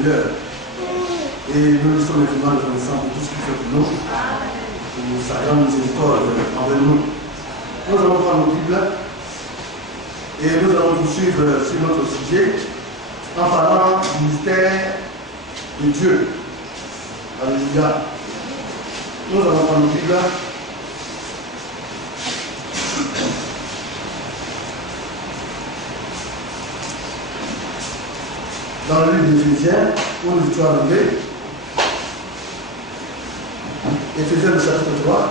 Seigneur. Et nous lui sommes infiniment reconnaissants pour tout ce qu'il fait pour nous, pour sa grande miséricorde envers nous. Nous allons prendre nos Bibles et nous allons poursuivre sur notre sujet en parlant du mystère de Dieu. Alléluia. Nous allons prendre nos Bibles. Dans le livre d'Éphésiens, où nous étions arrivés, Éphésiens le chapitre 3.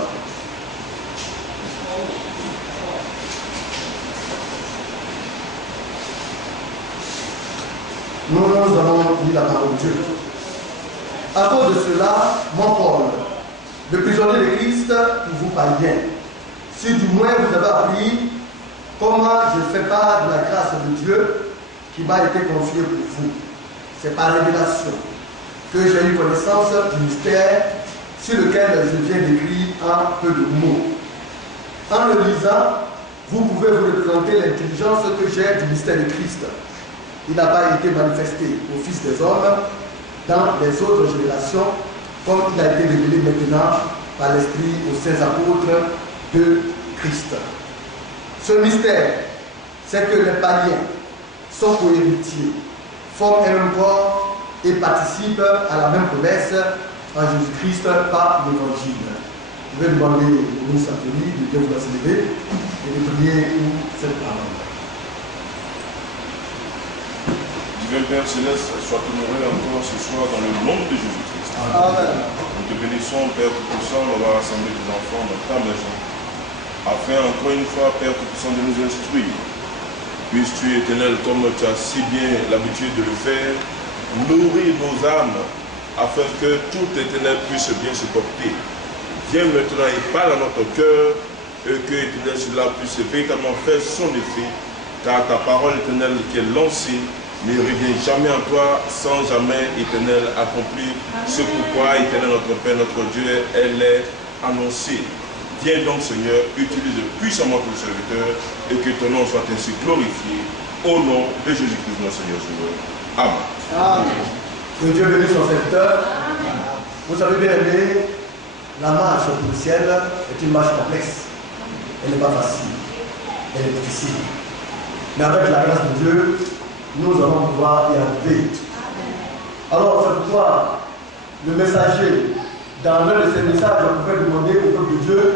Nous avons lu la parole de Dieu. À cause de cela, mon Paul, le prisonnier de Christ, pour vous païens, si du moins vous avez appris comment je fais part de la grâce de Dieu qui m'a été confiée pour vous. C'est par révélation que j'ai eu connaissance du mystère sur lequel je viens d'écrire un peu de mots. En le lisant, vous pouvez vous représenter l'intelligence que j'ai du mystère de Christ. Il n'a pas été manifesté au Fils des hommes dans les autres générations, comme il a été révélé maintenant par l'Esprit aux saints apôtres de Christ. Ce mystère, c'est que les païens sont cohéritiers, forment un même corps et participent à la même promesse en Jésus-Christ par l'Évangile. Je vais demander au ministre Anthony de bien vous lever et de prier pour cette parole. Divin Père Céleste, sois honoré encore ce soir dans le nom de Jésus-Christ. Amen. Nous te bénissons, Père Tout-Puissant, d'avoir rassemblé tes enfants dans ta maison, afin encore une fois, Père Tout-Puissant, de nous instruire. Puisses-tu, Éternel, comme tu as si bien l'habitude de le faire, nourrir nos âmes, afin que tout Éternel puisse bien se porter. Viens maintenant et parle à notre cœur, et que, Éternel, cela puisse véritablement faire son effet, car ta parole, Éternel, qui est lancée, ne revient jamais en toi sans jamais, Éternel, accomplir ce pourquoi, Éternel, notre Père, notre Dieu, elle est annoncée. Viens donc, Seigneur, utilise puissamment ton serviteur et que ton nom soit ainsi glorifié au nom de Jésus-Christ, notre Seigneur. Amen. Amen. Que Dieu bénisse son serviteur. Vous savez bien aimé, la marche pour le ciel est une marche complexe. Elle n'est pas facile. Elle est difficile. Mais avec la grâce de Dieu, nous allons pouvoir y arriver. Alors, c'est pourquoi le messager, dans l'un de ses messages, pouvait demander au peuple de Dieu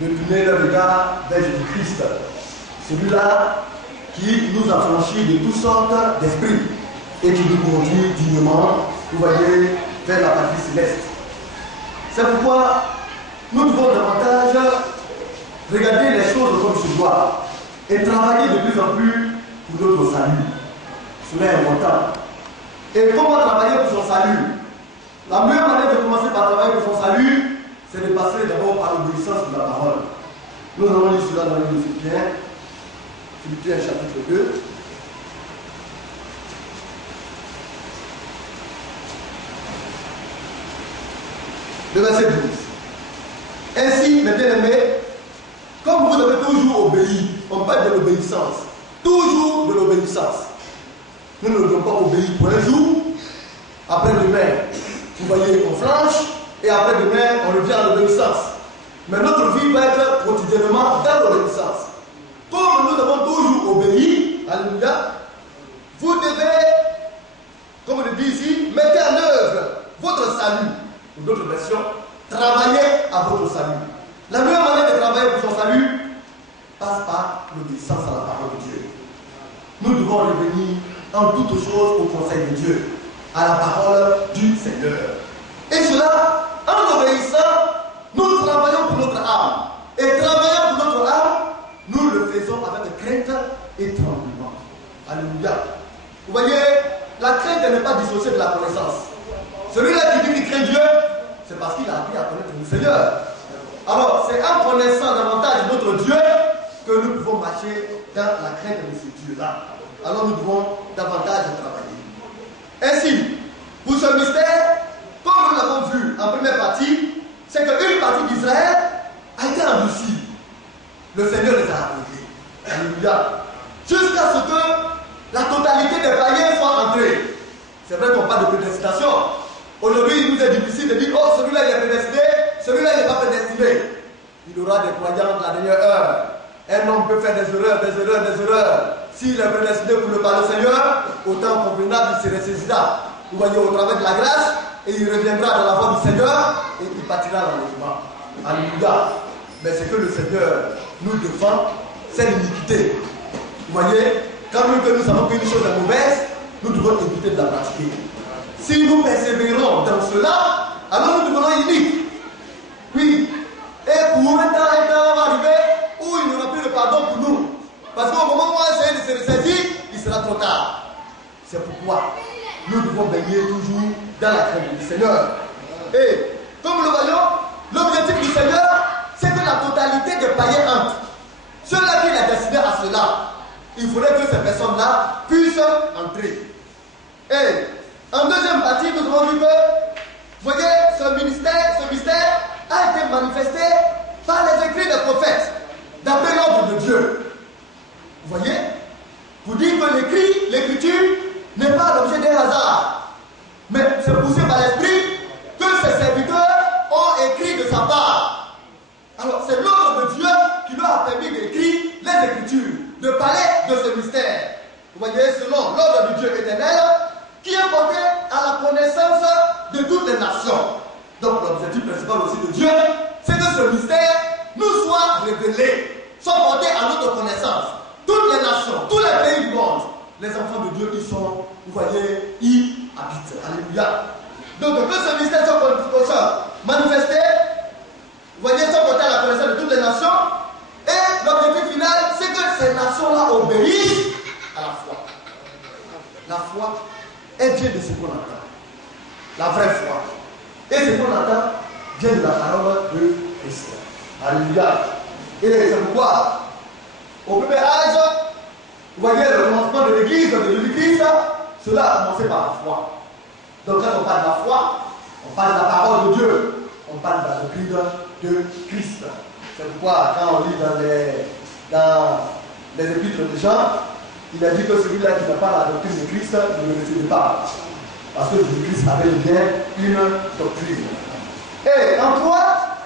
de tourner le regard vers Jésus-Christ. Celui-là qui nous a franchis de toutes sortes d'esprits et qui nous conduit dignement, vous voyez, vers la patrie céleste. C'est pourquoi nous devons davantage regarder les choses comme se doit et travailler de plus en plus pour notre salut. Cela est important. Et comment travailler pour son salut? La meilleure manière de commencer par travailler pour son salut, c'est de passer d'abord par l'obéissance de la parole. Nous allons lire cela dans le livre de Philippiens, Philippiens chapitre 2. Le verset 12. Ainsi, mes bien-aimés, comme vous avez toujours obéi, on parle de l'obéissance, toujours de l'obéissance. Nous ne devons pas obéir pour un jour, après-demain, vous voyez, on flanche, et après-demain, on revient à l'obéissance. Mais notre vie va être quotidiennement dans l'obéissance. Comme nous avons toujours obéi, alléluia, vous devez, comme on le dit ici, mettre en œuvre votre salut. Ou d'autres versions, travailler à votre salut. La meilleure manière de travailler pour son salut passe par l'obéissance à la parole de Dieu. Nous devons revenir en toutes choses au conseil de Dieu, à la parole du Seigneur. Et cela, en obéissant, nous travaillons pour notre âme. Et travaillant pour notre âme, nous le faisons avec crainte et tremblement. Alléluia. Vous voyez, la crainte n'est pas dissociée de la connaissance. Celui-là qui dit qu'il craint Dieu, c'est parce qu'il a appris à connaître le Seigneur. Alors, c'est en connaissant davantage notre Dieu que nous pouvons marcher dans la crainte de ce Dieu-là. Alors, nous devons davantage travailler. Ainsi, pour ce mystère, comme nous l'avons vu en première partie, c'est qu'une partie d'Israël a été endurcie. Le Seigneur les a aveuglés. Alléluia. Jusqu'à ce que la totalité des païens soit entrée. C'est vrai qu'on parle de prédestination. Aujourd'hui, il nous est difficile de dire, oh, celui-là il est prédestiné, celui-là il n'est pas prédestiné. Il aura des croyants de la dernière heure. Un homme peut faire des erreurs, des erreurs, des erreurs. S'il est prédestiné pour le parler au Seigneur, autant convenable, il se ressaisira. Vous voyez, au travers de la grâce, et il reviendra dans la voie du Seigneur, et il partira dans le chemin. Alléluia. Mais c'est que le Seigneur nous défend, c'est l'iniquité. Vous voyez, quand nous savons qu'une chose est mauvaise, nous devons éviter de la pratiquer. Si nous persévérons dans cela, alors nous devenons iniques. Oui. Et pour un temps va arriver où il n'y aura plus de pardon pour nous. Parce qu'au moment où on va essayer de se ressaisir, il sera trop tard. C'est pourquoi nous devons baigner toujours dans la crainte du Seigneur. Et comme nous le voyons, l'objectif du Seigneur, c'est que la totalité des païens entrent. Ceux-là qui est destiné à cela, il faudrait que ces personnes-là puissent entrer. Et en deuxième partie, nous avons vu que, vous voyez, ce mystère a été manifesté par les écrits des prophètes, d'après l'ordre de Dieu. Vous voyez, vous dites que l'écriture n'est pas l'objet d'un hasard, mais c'est poussé par l'esprit que ses serviteurs ont écrit de sa part. Alors, c'est l'ordre de Dieu qui leur a permis d'écrire les écritures, de parler de ce mystère. Vous voyez, selon l'ordre de Dieu éternel, qui est porté à la connaissance de toutes les nations. Donc, l'objectif principal aussi de Dieu, c'est que ce mystère nous soit révélé, soit porté à notre connaissance. Toutes les nations, tous les pays du monde, les enfants de Dieu qui sont, vous voyez, y habitent. Alléluia. Donc, que ce mystère soit manifesté, vous voyez, soit porté à la connaissance de toutes les nations, et l'objectif final, c'est que ces nations-là obéissent à la foi. La foi est bien de ce qu'on entend. La vraie foi. Et ce qu'on entend vient de la parole de Christ. Alléluia. Et c'est pourquoi, au premier âge, vous voyez le commencement de l'église, de Jésus-Christ, cela a commencé par la foi. Donc quand on parle de la foi, on parle de la parole de Dieu, on parle de la doctrine de Christ. C'est pourquoi quand on lit dans les épîtres de Jean, il a dit que celui-là qui n'a pas la doctrine de Christ ne le recevait pas. Parce que Jésus-Christ avait bien une doctrine. Et en 3,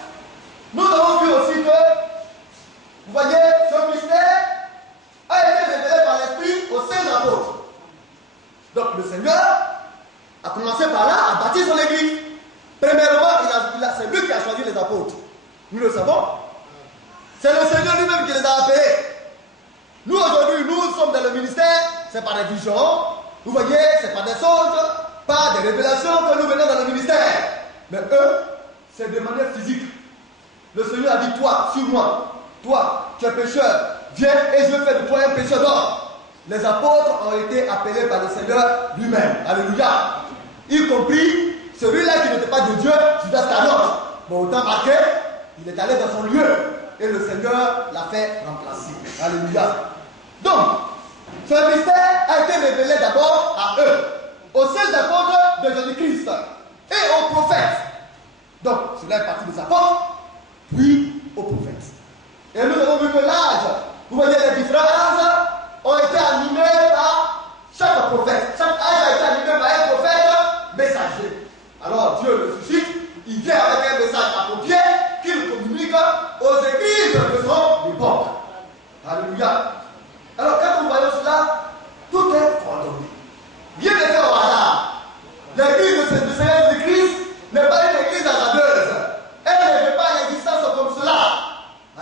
nous avons vu aussi que, vous voyez, ce mystère a été révélé par l'Esprit aux 16 apôtres. Donc le Seigneur a commencé par là à bâtir son église. Premièrement, c'est lui qui a choisi les apôtres. Nous le savons. C'est le Seigneur lui-même qui les a appelés. Nous aujourd'hui, nous sommes dans le ministère, c'est par des visions. Vous voyez, c'est par des songes, par des révélations que nous venons dans le ministère. Mais eux, c'est de manière physique. Le Seigneur a dit, toi, suis-moi. Toi, tu es pécheur. Viens et je vais faire de toi un pécheur d'or. Les apôtres ont été appelés par le Seigneur lui-même. Alléluia. Y compris celui-là qui n'était pas de Dieu, Judas Iscariote. Bon, autant marqué, il est allé dans son lieu. Et le Seigneur l'a fait remplacer. Alléluia. Donc, ce mystère a été révélé d'abord à eux, aux 16 apôtres de Jésus-Christ et aux prophètes. Donc, cela est parti des apôtres, puis aux prophètes. Et nous avons vu que l'âge, vous voyez, les différents âges ont été animés par chaque prophète. Chaque âge a été animé par un prophète messager. Alors, Dieu le suscite, il vient avec un message approprié qu'il communique aux églises de son époque. Alléluia. Alors, quand nous voyons cela, tout est coordonné. Bien que fait au hasard. L'église de Seigneur Jésus-Christ n'est pas une église hasardeuse. Elle n'est pas l'existence comme cela.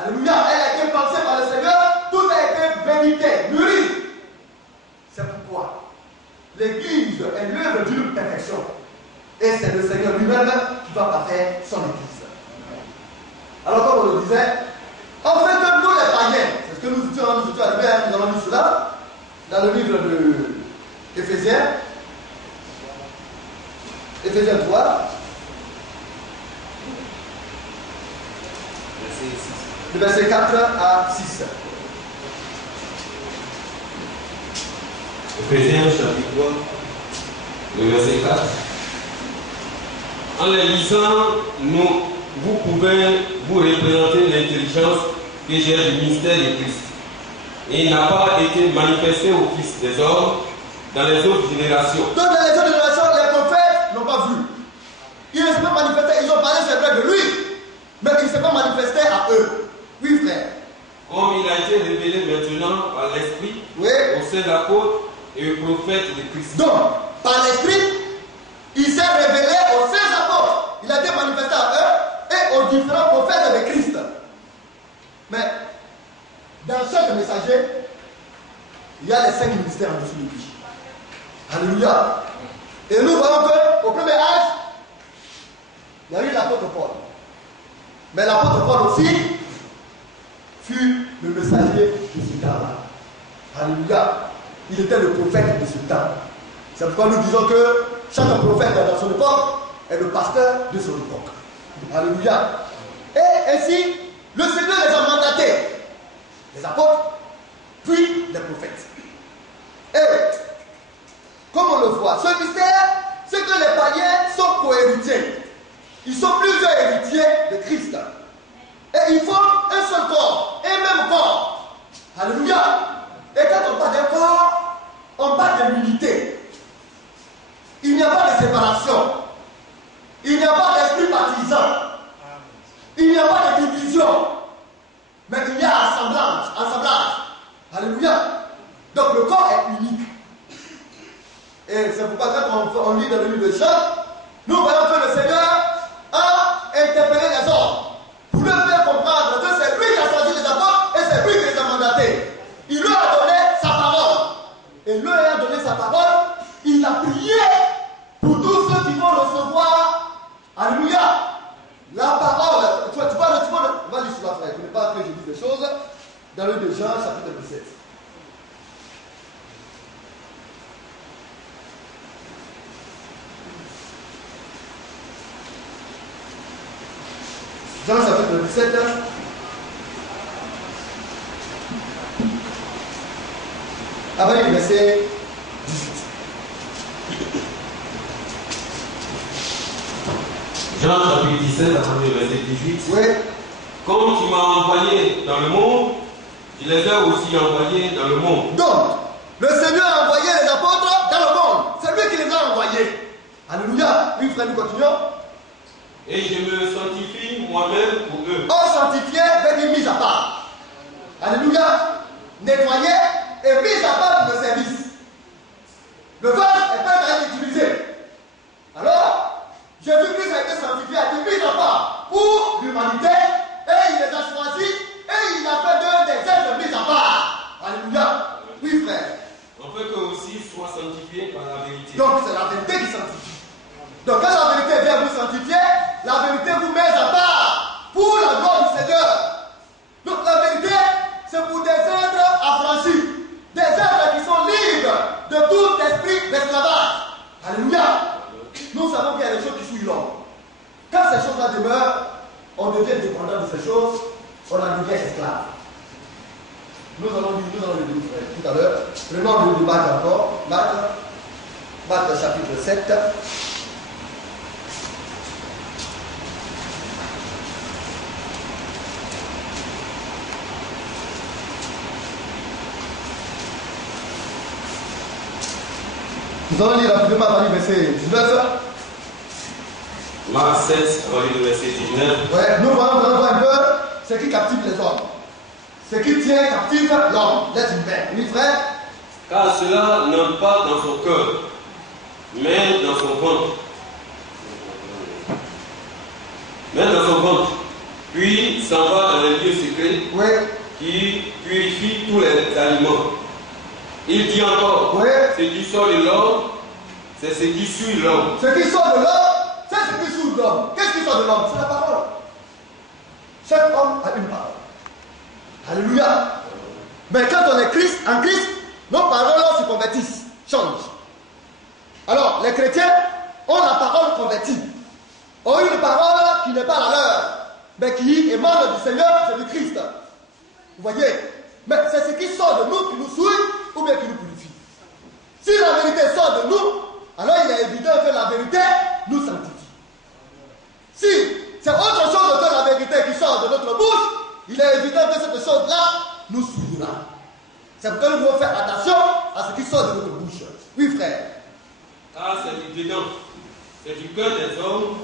Alléluia. Elle a été pensée par le Seigneur. Tout a été bénité, mûri. C'est pourquoi l'église est l'œuvre d'une perfection. Et c'est le Seigneur lui-même qui va parfaire son église. Alors, comme on le disait, en fait, nous les païens, c'est ce que nous étions arrivés, nous avons vu cela dans le livre de Éphésiens. Éphésiens 3. De verset 4 à 6. Éphésiens chapitre 3, le verset 4. En les lisant, vous pouvez vous représenter l'intelligence que j'ai du mystère de Christ. Et il n'a pas été manifesté au Fils des hommes dans les autres générations. Donc dans les autres générations, Il ne s'est pas manifesté, ils ont parlé, c'est vrai, de lui. Mais il ne s'est pas manifesté à eux. Oui, frère. Comme il a été révélé maintenant par l'Esprit Oui. aux saints apôtres et aux prophètes de Christ. Donc, par l'Esprit, il s'est révélé aux saints apôtres. Il a été manifesté à eux et aux différents prophètes de Christ. Mais, dans chaque messager, il y a les 5 ministères en dessous de lui. Alléluia. Et nous voyons qu'au premier âge, il y a eu l'apôtre Paul. Mais l'apôtre Paul aussi fut le messager de ce temps-là. Alléluia. Il était le prophète de ce temps. C'est pourquoi nous disons que chaque prophète dans son époque est le pasteur de son époque. Alléluia. Et ainsi, le Seigneur les a mandatés, les apôtres, puis les prophètes. Et, comme on le voit, ce mystère, c'est que les païens sont co-héritiers. Ils sont plusieurs héritiers de Christ. Et il faut un seul corps, un même corps. Alléluia. Et quand on parle d'un corps, on parle de l'unité. Il n'y a pas de séparation. Il n'y a pas d'esprit partisan. Il n'y a pas de division. Mais il y a assemblage. Alléluia. Donc le corps est unique. Et c'est pourquoi quand on lit dans le livre de Jean, nous voyons que le Seigneur a interpellé les hommes pour leur faire comprendre que c'est lui qui a choisi les apôtres et c'est lui qui les a mandatés. Il leur a donné sa parole. Et leur ayant donné sa parole, il a prié pour tous ceux qui vont recevoir. Alléluia. La parole. Tu vas on va lire sur la frère. Je ne veux pas que je dise des choses. Dans le livre de Jean, chapitre 17. Jean chapitre 17. Avec le verset 18. Jean chapitre 17, à partir du verset 18. Oui. Comme tu m'as envoyé dans le monde, je les ai aussi envoyés dans le monde. Donc, le Seigneur a envoyé les apôtres dans le monde. C'est lui qui les a envoyés. Alléluia. Oui, frère, nous continuons. Et je me sanctifie moi-même pour eux. On sanctifié veut dire mis à part. Alléluia. Nettoyé et mis à part pour le service. Le vase est pas à être utilisé. Alors, Jésus-Christ a été sanctifié, a été mis à part pour l'humanité et il les a choisis et il a fait d'eux des êtres mis à part. Alléluia. Oui, frère. On veut qu'eux aussi soient sanctifiés par la vérité. Donc, c'est la vérité qui sanctifie. Donc, quand la vérité vient vous sanctifier, la vérité vous met à part pour la gloire du Seigneur. Donc, la vérité, c'est pour des êtres affranchis, des êtres qui sont libres de tout esprit d'esclavage. Alléluia. Nous savons qu'il y a des choses qui souillent l'homme. Quand ces choses-là demeurent, on devient dépendant de ces choses, on en devient esclave. Nous allons le dire tout à l'heure. Prenons le débat encore. Marc chapitre 7. Nous allons lire rapidement à partir du verset 19. Marc 7, à partir du verset 19. Ouais, nous allons voir un peu ce qui captive les hommes. Ce qui tient captif l'homme, l'être humain. Oui, frère. Car cela n'entre pas dans son cœur, mais dans son ventre. Puis s'en va dans les lieux secrets qui purifient tous les aliments. Il dit encore, ce qui sort de l'homme, c'est ce qui suit l'homme. Ce qui sort de l'homme, c'est ce qui suit l'homme. Qu'est-ce qui sort de l'homme? C'est la parole. Chaque homme a une parole. Alléluia. Mais quand on est en Christ, nos paroles se convertissent, changent. Alors, les chrétiens ont la parole convertie, ont une parole qui n'est pas la leur, mais qui émane du Seigneur Jésus-Christ. Vous voyez? Mais c'est ce qui sort de nous qui nous souille ou bien qui nous purifie. Si la vérité sort de nous, alors il est évident que la vérité nous sanctifie. Si c'est autre chose que la vérité qui sort de notre bouche, il est évident que cette chose-là nous souillera. C'est pourquoi nous devons faire attention à ce qui sort de notre bouche. Oui, frère. Car c'est du dedans, c'est du cœur des hommes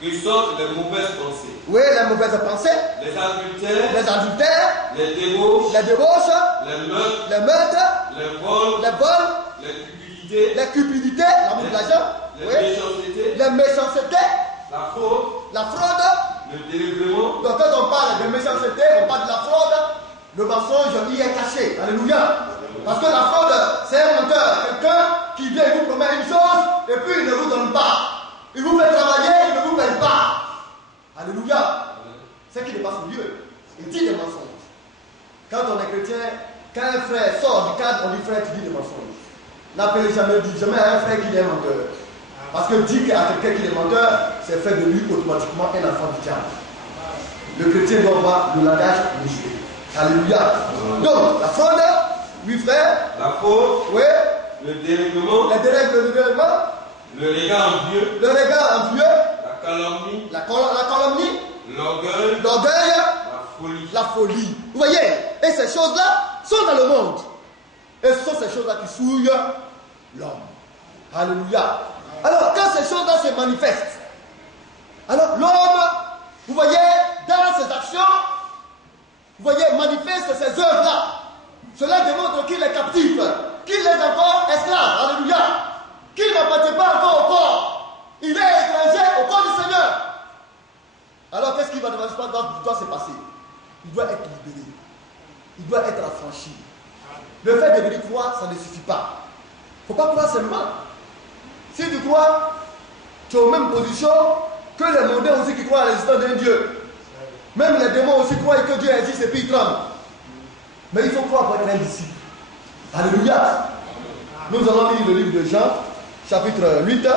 qui sortent les mauvaises pensées. Oui, les mauvaises pensées. Les adultères. Les adultères. Les débauches. Les débauches. Les meurtres. Les meurtres. Les vols. Les vols. Les cupidités. Les cupidités. L'amour de l'argent. Les méchancetés. Les méchancetés. La fraude. La fraude. Le dérèglement. Donc quand on parle de méchanceté, on parle de la fraude. Le mensonge y est caché. Alléluia. Parce que la fraude, c'est un menteur. Quelqu'un qui vient vous promet une chose et puis il ne vous donne pas. Il vous fait travailler, il ne vous paye pas. Alléluia. C'est qui dépasse au Dieu. Il dit des mensonges. Quand on est chrétien, quand un frère sort du cadre, on dit frère, tu dis des mensonges. N'appelez jamais à un frère qui est menteur. Parce que dire à quelqu'un qui est menteur, c'est faire de lui automatiquement un enfant du diable. Le chrétien doit avoir le langage mesuré. Alléluia. Donc, la fraude, oui frère. La fraude. Oui. Le dérèglement. Le dérèglement. Le regard envieux. Le regard envieux. La calomnie. La calomnie. L'orgueil. L'orgueil. La folie. La folie. Vous voyez, et ces choses-là sont dans le monde. Et ce sont ces choses-là qui souillent l'homme. Alléluia. Alors, quand ces choses-là se manifestent, alors l'homme, vous voyez, dans ses actions, vous voyez, manifeste ces œuvres-là. Cela démontre qu'il est captif, qu'il est encore esclave. Alléluia. Qu'il n'appartient pas encore au corps. Il est étranger au corps du Seigneur. Alors, qu'est-ce qui doit se passer? Il doit être libéré. Il doit être affranchi. Le fait de venir croire, ça ne suffit pas. Il ne faut pas croire seulement. Si tu crois, tu es aux mêmes positions que les mondains aussi qui croient à l'existence d'un Dieu. Même les démons aussi croient que Dieu existe et puis ils tremblent. Mais il faut croire pour être un disciple. Alléluia. Nous allons lire le livre de Jean, chapitre 8.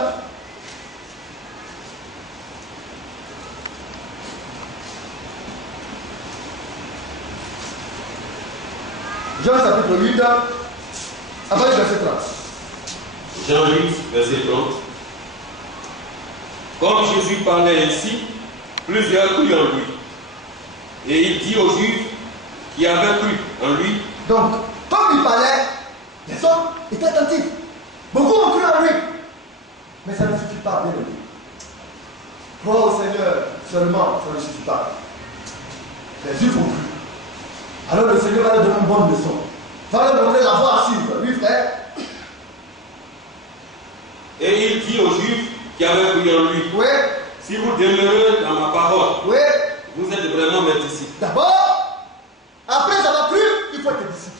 Jean chapitre 8, à partir du verset 30. Jean 8, verset 30. Comme Jésus parlait ainsi, plusieurs crurent en lui. Et il dit aux Juifs qui avaient cru en lui. Donc, comme il parlait, les hommes étaient attentifs. Beaucoup ont cru en lui. Mais ça ne suffit pas, bien aimé. Croire au Seigneur seulement, ça ne suffit pas. Les Juifs ont cru. Alors le Seigneur va leur donner une bonne leçon. Va leur montrer la voie à suivre. Oui, frère. Et il dit aux Juifs qui avaient cru en lui. Oui. Si vous demeurez dans ma parole, oui, vous êtes vraiment mes disciples. D'abord, après avoir cru, il faut être disciple.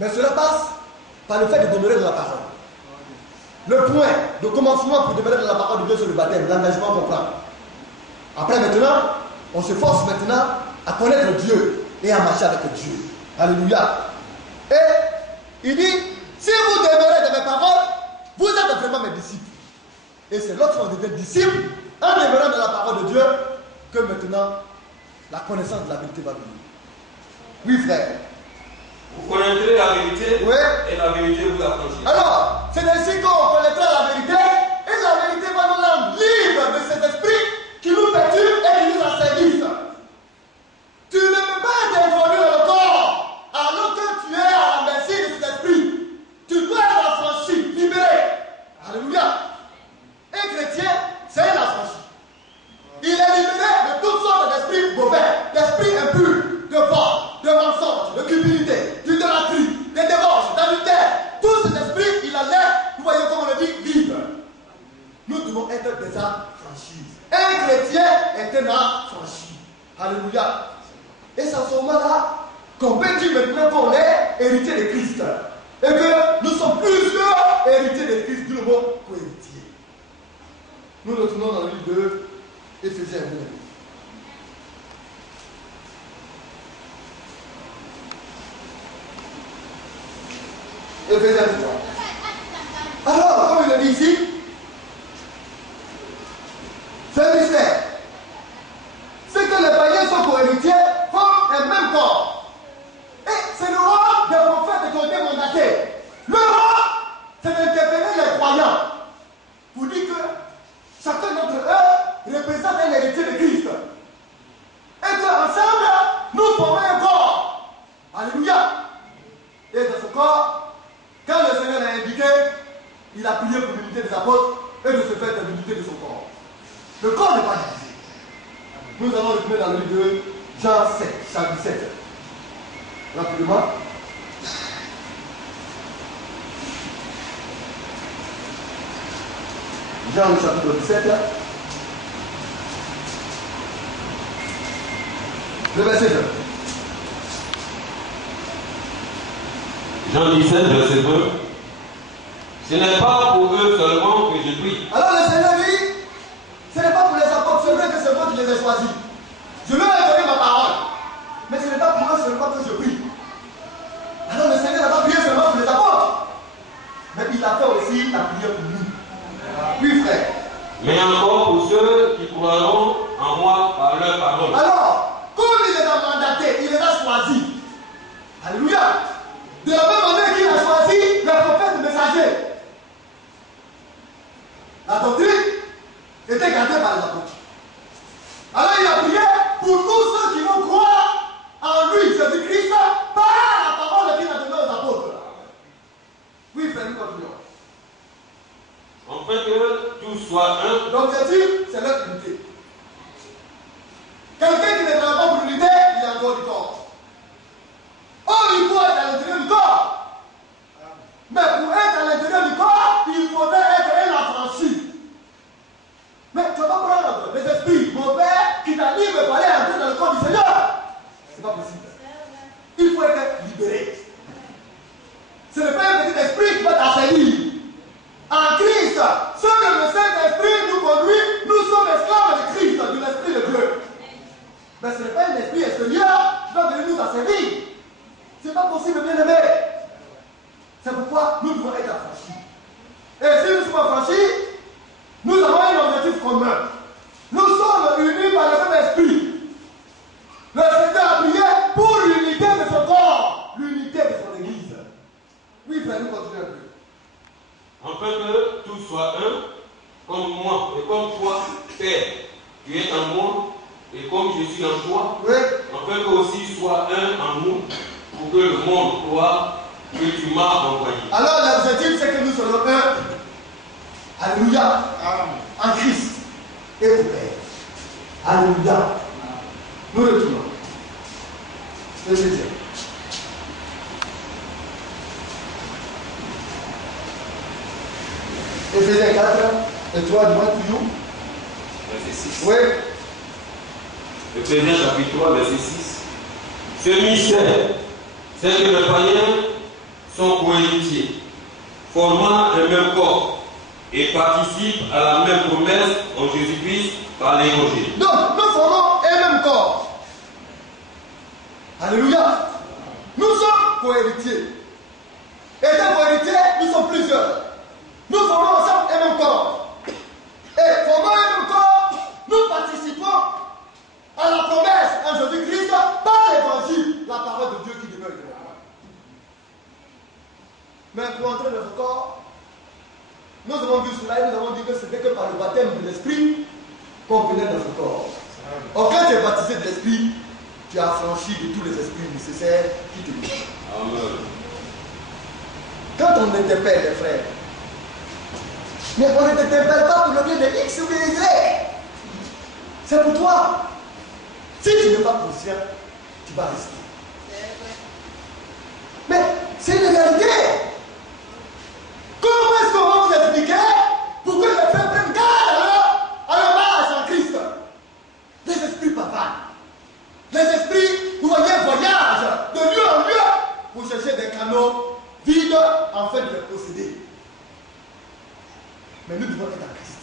Mais cela passe par le fait de demeurer dans la parole. Le point de commencement pour demeurer dans la parole de Dieu, c'est le baptême, l'engagement qu'on prend. Après maintenant, on se force maintenant à connaître Dieu et à marcher avec Dieu. Alléluia. Et il dit, si vous demeurez dans mes paroles, vous êtes vraiment mes disciples. Et c'est lorsqu'on devient disciple, en demeurant dans la parole de Dieu, que maintenant, la connaissance de la vérité va venir. Oui, frère. Vous connaîtrez la vérité, oui, et la vérité vous affranchira. Alors, c'est ainsi qu'on connaîtra la vérité, et la vérité va nous rendre libres de cet esprit qui nous perturbe et qui nous asservisse. Tu ne peux pas t'introduire dans le corps alors que tu es à la merci de cet esprit. Tu dois être affranchi, libéré. Alléluia. Un chrétien, c'est un affranchi. Il est libéré de toutes sortes d'esprits mauvais, d'esprits impurs, de vol, de mensonges, de cupidité, d'idolâtrie, de débauche, d'adultère. Tous ces esprits, il a l'air, vous voyez comme on le dit, libre. Nous devons être des affranchis. Un chrétien est un affranchi. Alléluia. Et c'est à ce moment-là qu'on peut dire maintenant qu'on est héritier de Christ. Et que nous sommes plus que héritiers de Christ, du mot co-héritier. Nous retournons dans le livre de Éphésiens 1. Éphésiens 3. Alors, comme il le dit ici, c'est un mystère. C'est que les païens sont co-héritiers, forment un même corps. Et c'est le rôle des prophètes qui ont été mandatés. Le rôle, c'est d'interpeller les croyants. Pour dire que chacun d'entre eux représente un héritier de Christ. Et qu'ensemble, nous formons un corps. Alléluia. Et dans ce corps, quand le Seigneur l'a indiqué, il a prié pour l'unité des apôtres. n'est pas divisé. Nous allons retourner dans le livre de Jean 7, chapitre 17. Rapidement. Jean le chapitre 17. Le verset 2. Jean 17, verset 2. Ce n'est pas pour eux seulement que je prie. Alors le Seigneur dit, ce n'est pas pour les apôtres, c'est vrai que c'est moi qui les ai choisis. Je leur ai donné ma parole. Mais ce n'est pas pour eux seulement que je prie. Alors le Seigneur n'a pas prié seulement pour les apôtres. Mais il a fait aussi la prière pour nous. Oui, frère. Mais encore pour ceux qui croiront en moi par leur parole. Alors, comme il les a mandatés, il les a choisis. Alléluia. De la même manière qu'il a choisi le prophète messager. La doctrine était gardée par les apôtres. Alors il a prié pour tous ceux qui vont croire en lui, Jésus-Christ, par la parole qu'il a donnée aux apôtres. Oui, frère, nous continuons. Afin que tout soit un. L'objectif, c'est notre unité. Quelqu'un qui ne travaille pas pour l'unité, il est encore du corps. Oh, il faut être à l'intérieur du corps. Mais pour être à l'intérieur du corps, il faudrait être un affranchi. Mais tu ne vas pas prendre les esprits mauvais qui t'animent pour aller entrer dans le corps du Seigneur. Ce n'est pas possible. Il faut être libéré. Ce n'est pas un petit esprit qui va t'assaillir. En Christ, seul le Saint-Esprit nous conduit, nous sommes esclaves de Christ, de l'Esprit de Dieu. Mais ce n'est pas un esprit extérieur qui va venir nous asservir. Ce n'est pas possible, bien aimé. C'est pourquoi nous devons être affranchis. Et si nous sommes affranchis, nous avons un objectif commun. Nous sommes unis par le même esprit. Le Seigneur a prié pour l'unité de son corps, l'unité de son Église. Oui, frère, nous continuons un peu. Afin que tout soit un, comme moi et comme toi, Père, tu es en moi, et comme je suis en toi, oui. Afin que aussi soit un en nous, pour que le monde croit que tu m'as envoyé. Alors l'objectif, c'est que nous soyons un. Alléluia. En Christ et au Père. Alléluia. Nous retournons. Le deuxième. Éphésiens 4 et 3, dis-moi toujours. Verset 6. Oui. Éphésiens chapitre 3, verset 6. Ce mystère, c'est que les païens sont cohéritiers, formant un même corps et participent à la même promesse en Jésus-Christ par l'Évangile. Donc, nous formons un même corps. Alléluia. Nous sommes cohéritiers. Étant cohéritiers, nous sommes plusieurs. Nous formons ensemble un même corps. Et formant un même corps, nous participons à la promesse en Jésus-Christ par l'Évangile, la parole de Dieu qui demeure éternellement. Mais pour entrer dans ce corps, nous avons vu cela et nous avons dit que ce n'est que par le baptême de l'Esprit qu'on venait dans ce corps. Or, quand tu es baptisé de l'Esprit, tu as affranchi de tous les esprits nécessaires qui te lient. Amen. Quand on interpelle les frères, mais on ne t'interpelle pas pour le bien de X ou de Y. C'est pour toi. Si tu n'es pas conscient, tu vas rester. Mais c'est une réalité. Comment est-ce qu'on va vous expliquer pourquoi les frères prennent garde à leur marche en Christ? Les esprits papas. Les esprits, vous voyez, voyagent de lieu en lieu pour chercher des canaux vides afin de les posséder. Mais nous devons être en Christ.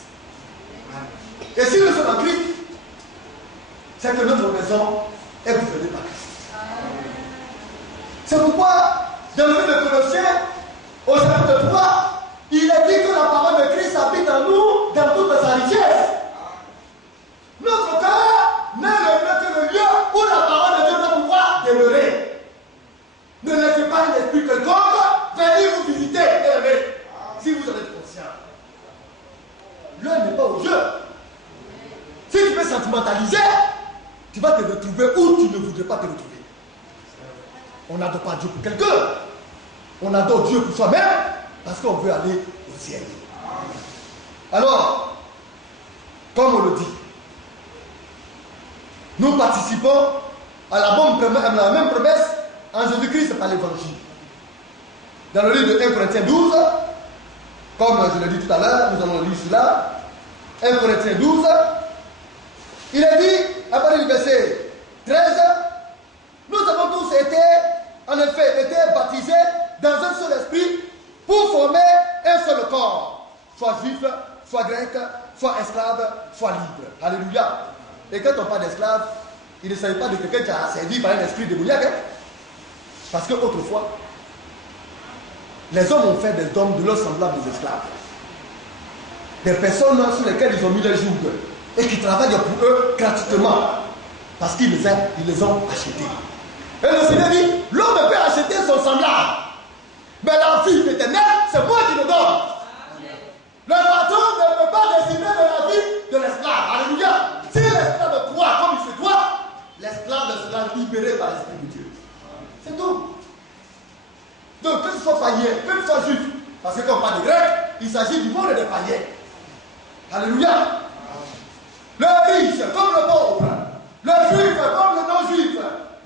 Et si nous sommes en Christ, c'est que notre maison est gouvernée par Christ. C'est pourquoi, dans le livre de Colossiens, au chapitre 3, il est dit que la parole de Christ habite en nous dans toute sa richesse. Notre cœur n'est que le lieu où la parole de Dieu doit pouvoir demeurer. Ne laissez pas un esprit quelconque venir vous visiter, si vous en êtes conscient. L'heure n'est pas au jeu. Si tu veux sentimentaliser, tu vas te retrouver où tu ne voudrais pas te retrouver. On n'adore pas Dieu pour quelqu'un. On adore Dieu pour soi-même parce qu'on veut aller au ciel. Alors, comme on le dit, nous participons à la même promesse en Jésus-Christ par l'évangile. Dans le livre de 1 Corinthiens 12, comme je l'ai dit tout à l'heure, nous allons lire cela. 1 Corinthiens 12, il est dit, à partir du verset 13, nous avons tous été baptisés dans un seul esprit pour former un seul corps, soit juif, soit grec, soit esclave, soit libre. Alléluia. Et quand on parle d'esclave, il ne s'agit pas de quelqu'un qui a servi par un esprit démoniaque. Parce qu'autrefois, les hommes ont fait des hommes de leur semblable des esclaves. Des personnes sur lesquelles ils ont mis les jougs et qui travaillent pour eux gratuitement. Parce qu'ils les ont achetés. Et le Seigneur dit, l'homme peut acheter son semblable. Mais la vie éternelle, c'est moi qui le donne. Le patron ne peut pas décider de la vie de l'esclave. Alléluia. Si l'esclave croit comme il se doit, l'esclave sera libéré par l'Esprit de Dieu. C'est tout. Donc, que ce soit païen, que ce soit juif, parce que quand on parle de grec, il s'agit du monde des païens. Alléluia. Le riche comme le pauvre, le juif comme le non-juif,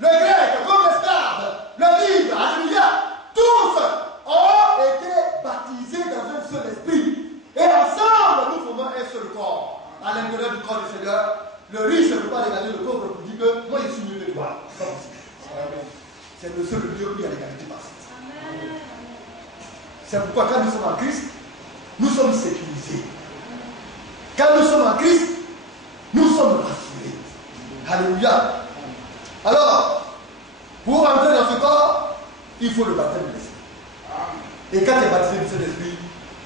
le grec comme l'esclave, le libre, alléluia. Tous ont été baptisés dans un seul esprit. Et ensemble, nous formons un seul corps. À l'intérieur du corps du Seigneur, le riche ne peut pas regarder le pauvre pour dire que moi je suis mieux que toi. C'est le seul Dieu qui a l'égalité parfaite. C'est pourquoi quand nous sommes en Christ, nous sommes sécurisés. Quand nous sommes en Christ, nous sommes rassurés. Alléluia. Alors, pour entrer dans ce corps, il faut le baptême de l'Esprit. Et quand tu es baptisé du Saint-Esprit,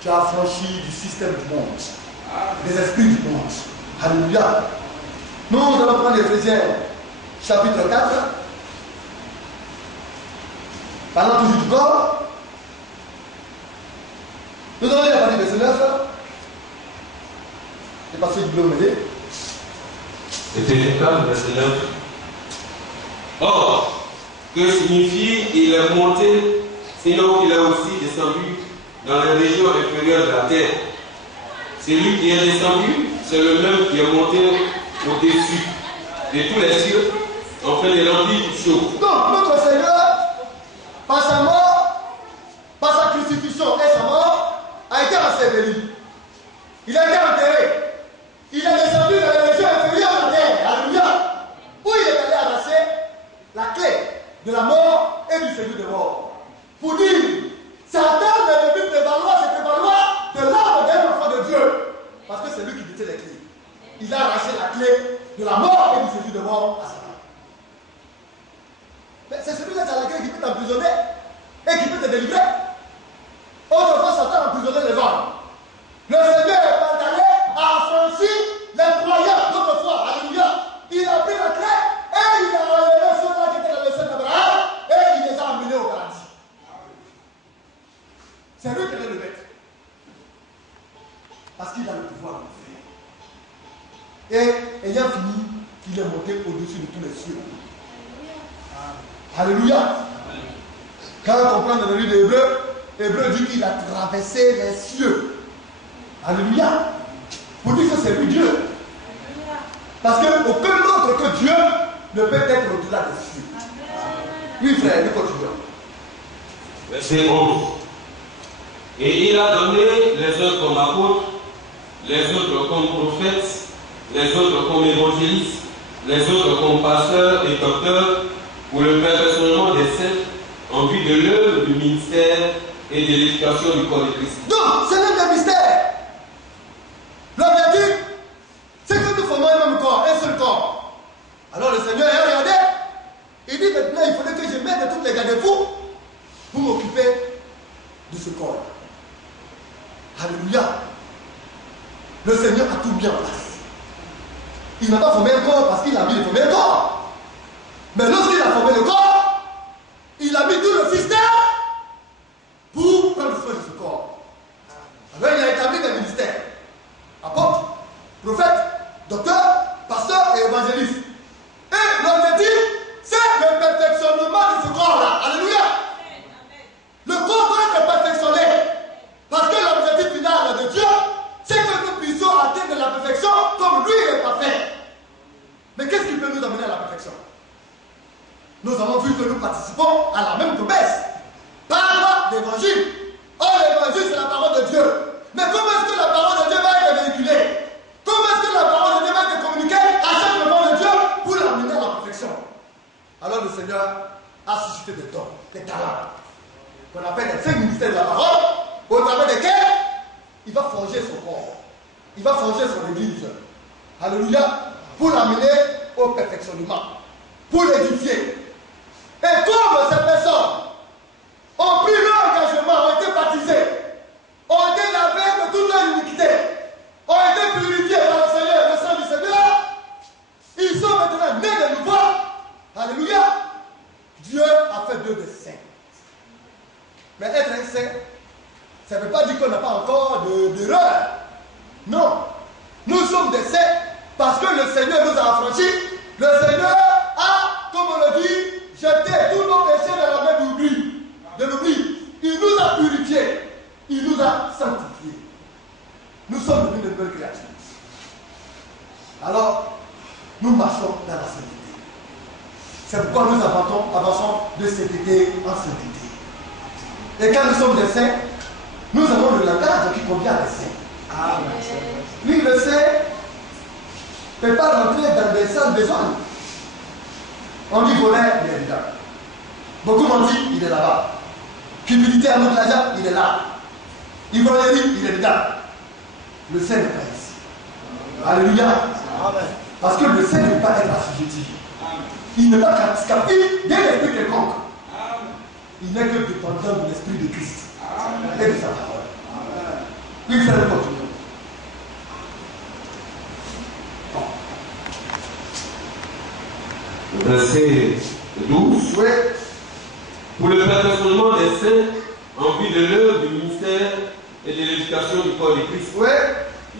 tu as franchi du système du monde, des esprits du monde. Alléluia. Nous allons prendre Éphésiens chapitre 4. Parlant toujours du corps, nous allons lire à partir du verset 9. Et passer du bleu mêlé. Éphésiens 4, verset 9. Or, que signifie il est monté, sinon qu'il est aussi descendu dans les régions inférieures de la terre. Celui qui est descendu, c'est le même qui est monté au-dessus de tous les cieux, afin de remplir toutes choses. Donc, notre Seigneur, par sa mort, par sa crucifixion et sa mort, a été enseveli. Il a été enterré. Il est descendu dans les régions inférieures de la terre. Alléluia. Où il est allé amasser la clé de la mort et du séjour de mort. Pour dire, Satan ne peut plus prévaloir, c'est prévaloir de l'âme d'un enfant de Dieu. Parce que c'est lui qui détient les clés. Il a arraché la clé de la mort et du séjour de mort à Satan. Mais c'est celui-là qui a la clé qui peut t'emprisonner et qui peut te délivrer. Autrefois, Satan emprisonnait les hommes. Le Seigneur est allé à franchir les croyants d'autrefois. Alléluia. Il a pris la clé et il a enlevé ceux-là qui étaient dans le sein d'Abraham et il les a emmenés au paradis. C'est lui qui est le maître. Parce qu'il a le pouvoir de le faire. Et ayant fini, il est monté au-dessus de tous les cieux. Alléluia. Quand on prend dans le livre d'Hébreu, Hébreu dit qu'il a traversé les cieux. Alléluia. Pour dire que c'est lui Dieu. Parce qu'aucun autre que Dieu ne peut être au-delà des cieux. Oui, frère, nous continuons. Verset 11. Et il a donné les uns comme apôtres, les autres comme prophètes, les autres comme évangélistes, les autres comme pasteurs et docteurs, pour le perfectionnement des saints, en vue de l'œuvre du ministère et de l'éducation du corps de Christ. Donc, c'est le mystère. L'objectif, c'est que nous formons un même corps, un seul corps. Alors le Seigneur a regardé. Il dit maintenant, il faudrait que je mette toutes les garde-fous pour m'occuper de ce corps. Alléluia. Le Seigneur a tout mis en place. Il n'a pas formé un corps parce qu'il a mis de former un corps. Mais lorsqu'il a formé le corps, il a mis tout le système pour prendre soin de ce corps. Alors il a établi des ministères. Apôtres, prophètes, docteurs, pasteurs et évangélistes. Et l'objectif, c'est le perfectionnement de ce corps-là. Alléluia. Le corps doit être perfectionné. Parce que l'objectif final de Dieu, c'est que nous puissions atteindre la perfection comme lui est parfait. Mais qu'est-ce qui peut nous amener à perfection. Nous avons vu que nous participons à la même promesse par l'évangile. Or, l'évangile, c'est la parole de Dieu. Mais comment est-ce que la parole de Dieu va être véhiculée? Comment est-ce que la parole de Dieu va être communiquée à chaque moment de Dieu pour l'amener à la perfection? Alors le Seigneur a suscité des dons, des talents, qu'on appelle les 5 ministères de la parole, au travers desquels il va forger son corps, il va forger son église. Alléluia, pour l'amener au perfectionnement, pour l'édifier. Et comme ces personnes ont pris leur engagement, ont été baptisés, ont été lavés de toute leur iniquité, ont été purifiés par le Seigneur, le sang du Seigneur, ils sont maintenant nés de nouveau. Alléluia. Dieu a fait d'eux des saints. Mais être un saint, ça ne veut pas dire qu'on n'a pas encore d'erreur. Non. Nous sommes des saints parce que le Seigneur nous a affranchis. Le Seigneur a, comme on le dit, jeté tous nos péchés dans la main de l'oubli. Il nous a purifiés. Il nous a sanctifiés. Nous sommes devenus de nouvelles créatures. Alors, nous marchons dans la sainteté. C'est pourquoi nous avançons de sainteté en sainteté. Et quand nous sommes des saints, nous avons le langage qui convient à des saints. Amen. Lui, le saint, ne peut pas rentrer dans des salles besoin. On dit voler, il est dedans. Beaucoup m'ont dit, il est là-bas. Cupidité à notre l'argent, il est là. Ivrognerie, il est dedans. Le saint n'est pas ici. Alléluia. Amen. Parce que le saint ne peut pas être assujetti. Il n'est pas captif d'un esprit quelconque. Il n'est que dépendant de l'esprit de Christ et de sa parole. Il fait le continuer. Verset 12. Oui. Pour le perfectionnement des saints en vue de l'œuvre du ministère et de l'éducation du corps de Christ. Oui.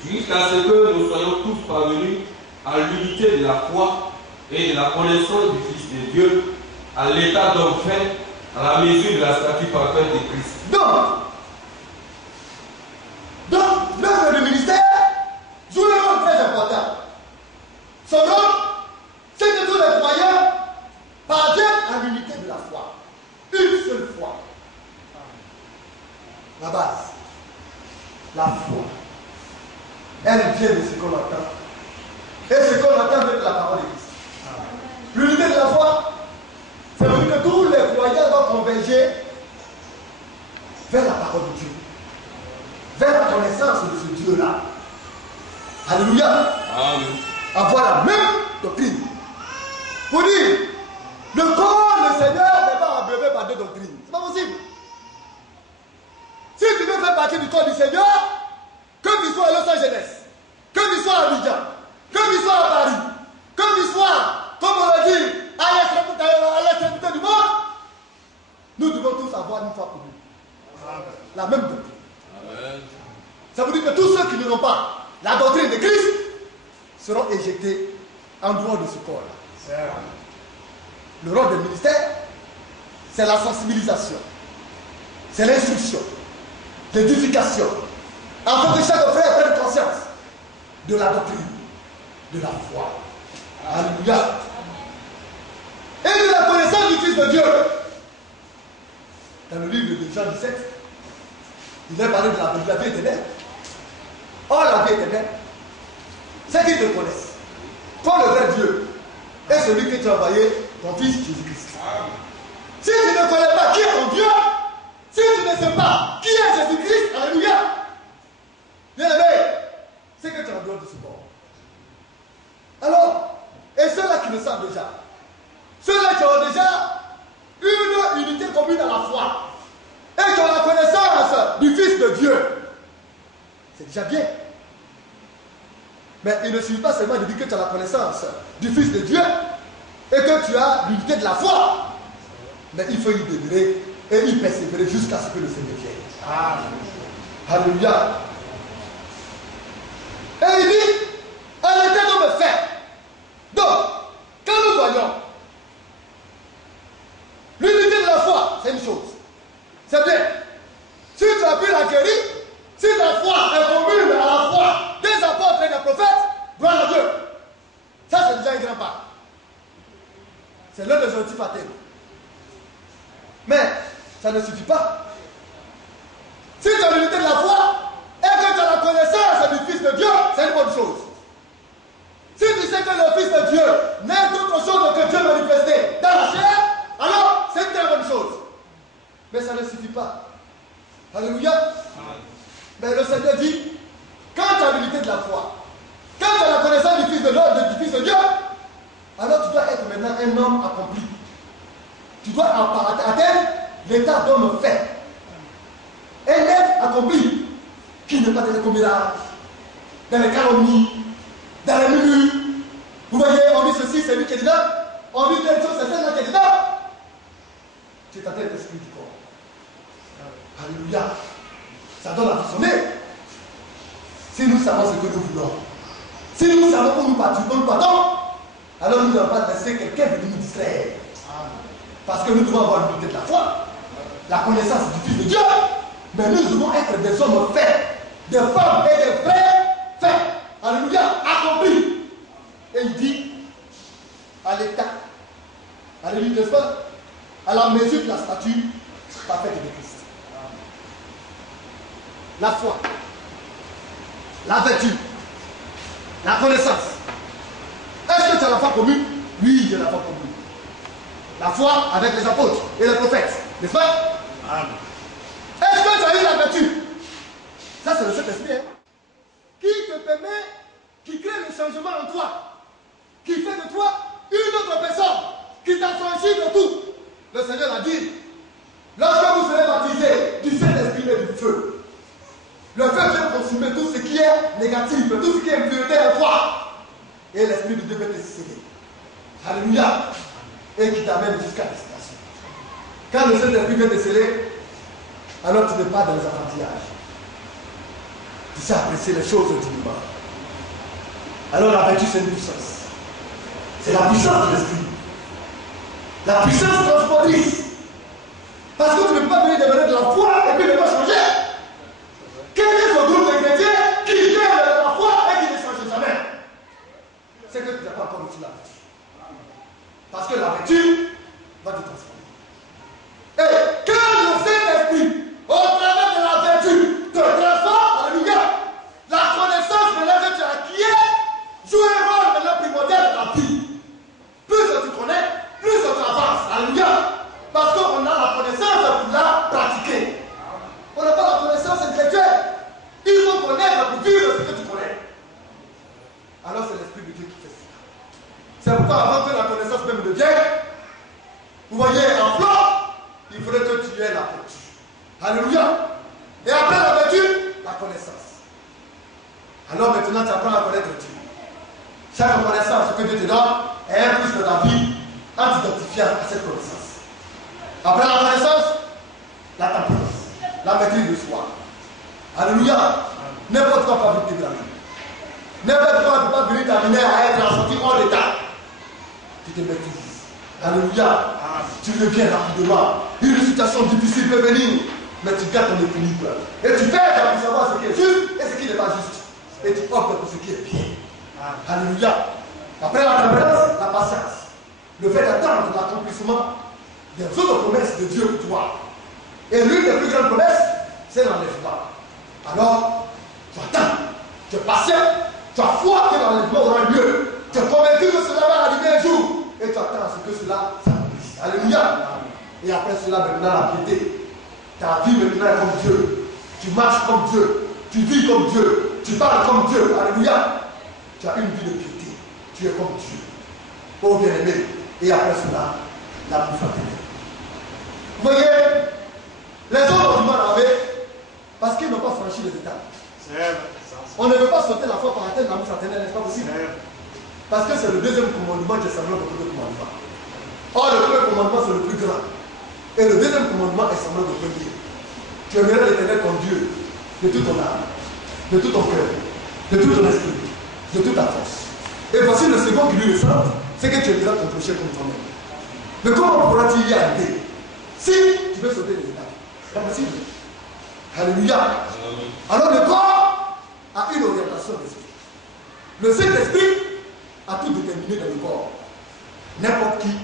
Jusqu'à ce que nous soyons tous parvenus à l'unité de la foi et de la connaissance du Fils de Dieu, à l'état d'homme fait, à la mesure de la stature parfaite de Christ. Donc l'œuvre du ministère joue un rôle très important. Son rôle, c'est que tous les croyants parviennent à l'unité de la foi. Une seule foi. La base. La foi. Elle vient de ce qu'on entend. Et ce qu'on entend vient de la parole de Christ. L'unité de la foi, ça veut dire que tous les croyants doivent converger vers la parole de Dieu, vers la connaissance de ce Dieu-là. Alléluia. Amen. Avoir la même doctrine. Pour dire, le corps du Seigneur n'est pas abreuvé par deux doctrines. C'est pas possible. Si tu veux faire partie du corps du Seigneur, que tu sois à Los Angeles, que tu sois à Abidjan, que tu sois à Paris, que tu sois, comme on l'a dit, à l'extrémité du monde, nous devons tous avoir une foi commune. La même doctrine. Amen. Ça veut dire que tous ceux qui n'auront pas la doctrine de Christ seront éjectés en dehors de ce corps-là. Le rôle du ministère, c'est la sensibilisation, c'est l'instruction, l'édification, afin que chaque frère prenne conscience de la doctrine, de la foi. Alléluia. Et de la connaissance du Fils de Dieu. Dans le livre de Jean 17, il est parlé de la vie éternelle. Or, la vie éternelle, c'est qu'ils te connaissent, comme le vrai Dieu, et celui que tu as envoyé, ton Fils Jésus-Christ. Si tu ne connais pas qui est ton Dieu, si tu ne sais pas qui est Jésus-Christ, alléluia, bien aimé, c'est que tu es en dehors de ce corps. Alors, et ceux-là qui le savent déjà, ceux-là qui ont déjà une unité commune à la foi, et qui ont la connaissance du Fils de Dieu, c'est déjà bien. Mais il ne suffit pas seulement de dire que tu as la connaissance du Fils de Dieu et que tu as l'unité de la foi. Mais il faut y demeurer et y persévérer jusqu'à ce que le Seigneur vienne. Alléluia. Et il dit, en état d'homme fait. Donc, quand nous voyons l'unité de la foi, c'est une chose. C'est bien. Si tu as pu l'acquérir, si ta foi est commune à la foi des apôtres et des prophètes, gloire à Dieu. Ça, c'est déjà un grand pas. C'est l'un des objectifs à terme. Mais ça ne suffit pas. Si tu as l'unité de la foi et que tu as la connaissance du Fils de Dieu, c'est une bonne chose. Si tu sais que le Fils de Dieu n'est autre chose que Dieu manifesté dans la chair, alors c'est une très bonne chose. Mais ça ne suffit pas. Alléluia. Mais le Seigneur dit, quand tu as l'unité de la foi, quand tu as la connaissance du Fils de Dieu, alors tu dois être maintenant un homme accompli. Tu dois atteindre l'état d'homme fait. Un être accompli qui n'est pas dans les commérages, dans les calomnies, dans les menus. Vous voyez, on dit ceci, c'est lui qui est dedans. On dit telle chose, c'est celle-là qui est dedans. Tu t'attelles l'esprit du corps. Alléluia. Ça donne à frissonner. Si nous savons ce que nous voulons, si nous savons où nous partons, alors nous n'allons pas laisser quelqu'un venir nous distraire. Parce que nous devons avoir l'unité de la foi, la connaissance du Fils de Dieu, mais nous devons être des hommes faits, des femmes et des frères faits. Alléluia, accomplis. Et il dit, à l'état, alléluia, n'est-ce pas, à la mesure de la stature parfaite de Christ. La foi, la vertu, la connaissance. Est-ce que tu as la foi commune? Oui, j'ai la foi commune. La foi avec les apôtres et les prophètes, n'est-ce pas? Amen. Est-ce que tu as eu la vertu? Ça, c'est le Saint-Esprit, hein? Qui te permet, qui crée le changement en toi, qui fait de toi une autre personne, qui t'affranchit de tout. Le Seigneur a dit, lorsque vous serez baptisés du Saint-Esprit et du feu, le feu vient consumer tout ce qui est négatif, tout ce qui est impureté en toi. Et l'Esprit de Dieu va te sceller. Alléluia. Et qui t'amène jusqu'à l'expiation. Quand le Saint-Esprit vient te sceller, alors tu n'es pas dans les apprentillages. Tu sais apprécier les choses dignement. Alors la vertu, c'est une puissance. C'est la puissance de l'Esprit. La puissance transformatrice. Parce que tu ne peux pas venir devenir de la foi et puis ne pas changer. Quel est ce groupe de chrétiens qui vient de la foi et qui ne change jamais? C'est que tu n'as pas encore reçu la vertu. Parce que la vertu va te transformer. Et quand le Saint-Esprit, au travers de la vertu, te transforme, alléluia, la connaissance maintenant que tu as acquis joue un rôle maintenant primordial dans ta vie. Plus tu connais, plus tu avances, alléluia. Parce qu'on a la connaissance pour la pratiquer. On n'a pas la connaissance intellectuelle. Il faut connaître pour vivre ce que tu connais. Alors c'est l'Esprit de Dieu qui fait ça. C'est pourquoi avant que la connaissance même de Dieu, vous voyez, en flot, il faudrait que tu aies la vertu. Alléluia. Et après la vertu, la connaissance. Alors maintenant tu apprends à connaître Dieu. Chaque connaissance que Dieu te donne est un plus de ta vie en t'identifiant à cette connaissance. Après la connaissance, la tempérance, la maîtrise de soi. Alléluia. N'importe quoi pas victime de la vie. N'importe quoi ne peut pas venir t'amener à être sorti hors d'état. Tu te maîtrises. Alléluia. Tu reviens rapidement. Une situation difficile peut venir, mais tu gardes ton équilibre. Et tu fais pour savoir ce qui est juste et ce qui n'est pas juste. Et tu optes pour ce qui est bien. Alléluia. Après la tempérance, la patience. Le fait d'attendre l'accomplissement des autres promesses de Dieu pour toi. Et l'une des plus grandes promesses, c'est l'enlèvement. Alors, tu attends, tu es patient, tu as foi que l'enlèvement aura lieu. Tu es convaincu que cela va arriver un jour. Et tu attends à ce que cela s'accomplisse. Alléluia. Et après cela, maintenant, la piété. Ta vie maintenant est comme Dieu. Tu marches comme Dieu. Tu vis comme Dieu. Tu parles comme Dieu. Alléluia. Tu as une vie de piété. Tu es comme Dieu. Oh bien-aimé. Et après cela, la bouffe fraternelle. Vous voyez, les hommes ont du mal à arriver parce qu'ils n'ont pas franchi les étapes. On ne veut pas sauter la foi par la tête de l'amour fraternel, n'est-ce pas possible? Parce que c'est le deuxième commandement qui est semblant au premier commandement. Or, le premier commandement, c'est le plus grand. Et le deuxième commandement est semblant au premier. Tu aimerais l'Éternel ton Dieu de toute ton âme, de tout ton cœur, de tout ton esprit, de toute ta force. Et voici le second qui lui ressemble, c'est que tu aimeras ton prochain comme toi-même. Mais comment pourras-tu y arriver si tu veux sauter les étapes? C'est pas possible. Alléluia. Alors le corps a une orientation d'esprit. Le Saint-Esprit a tout déterminé dans le corps. N'importe qui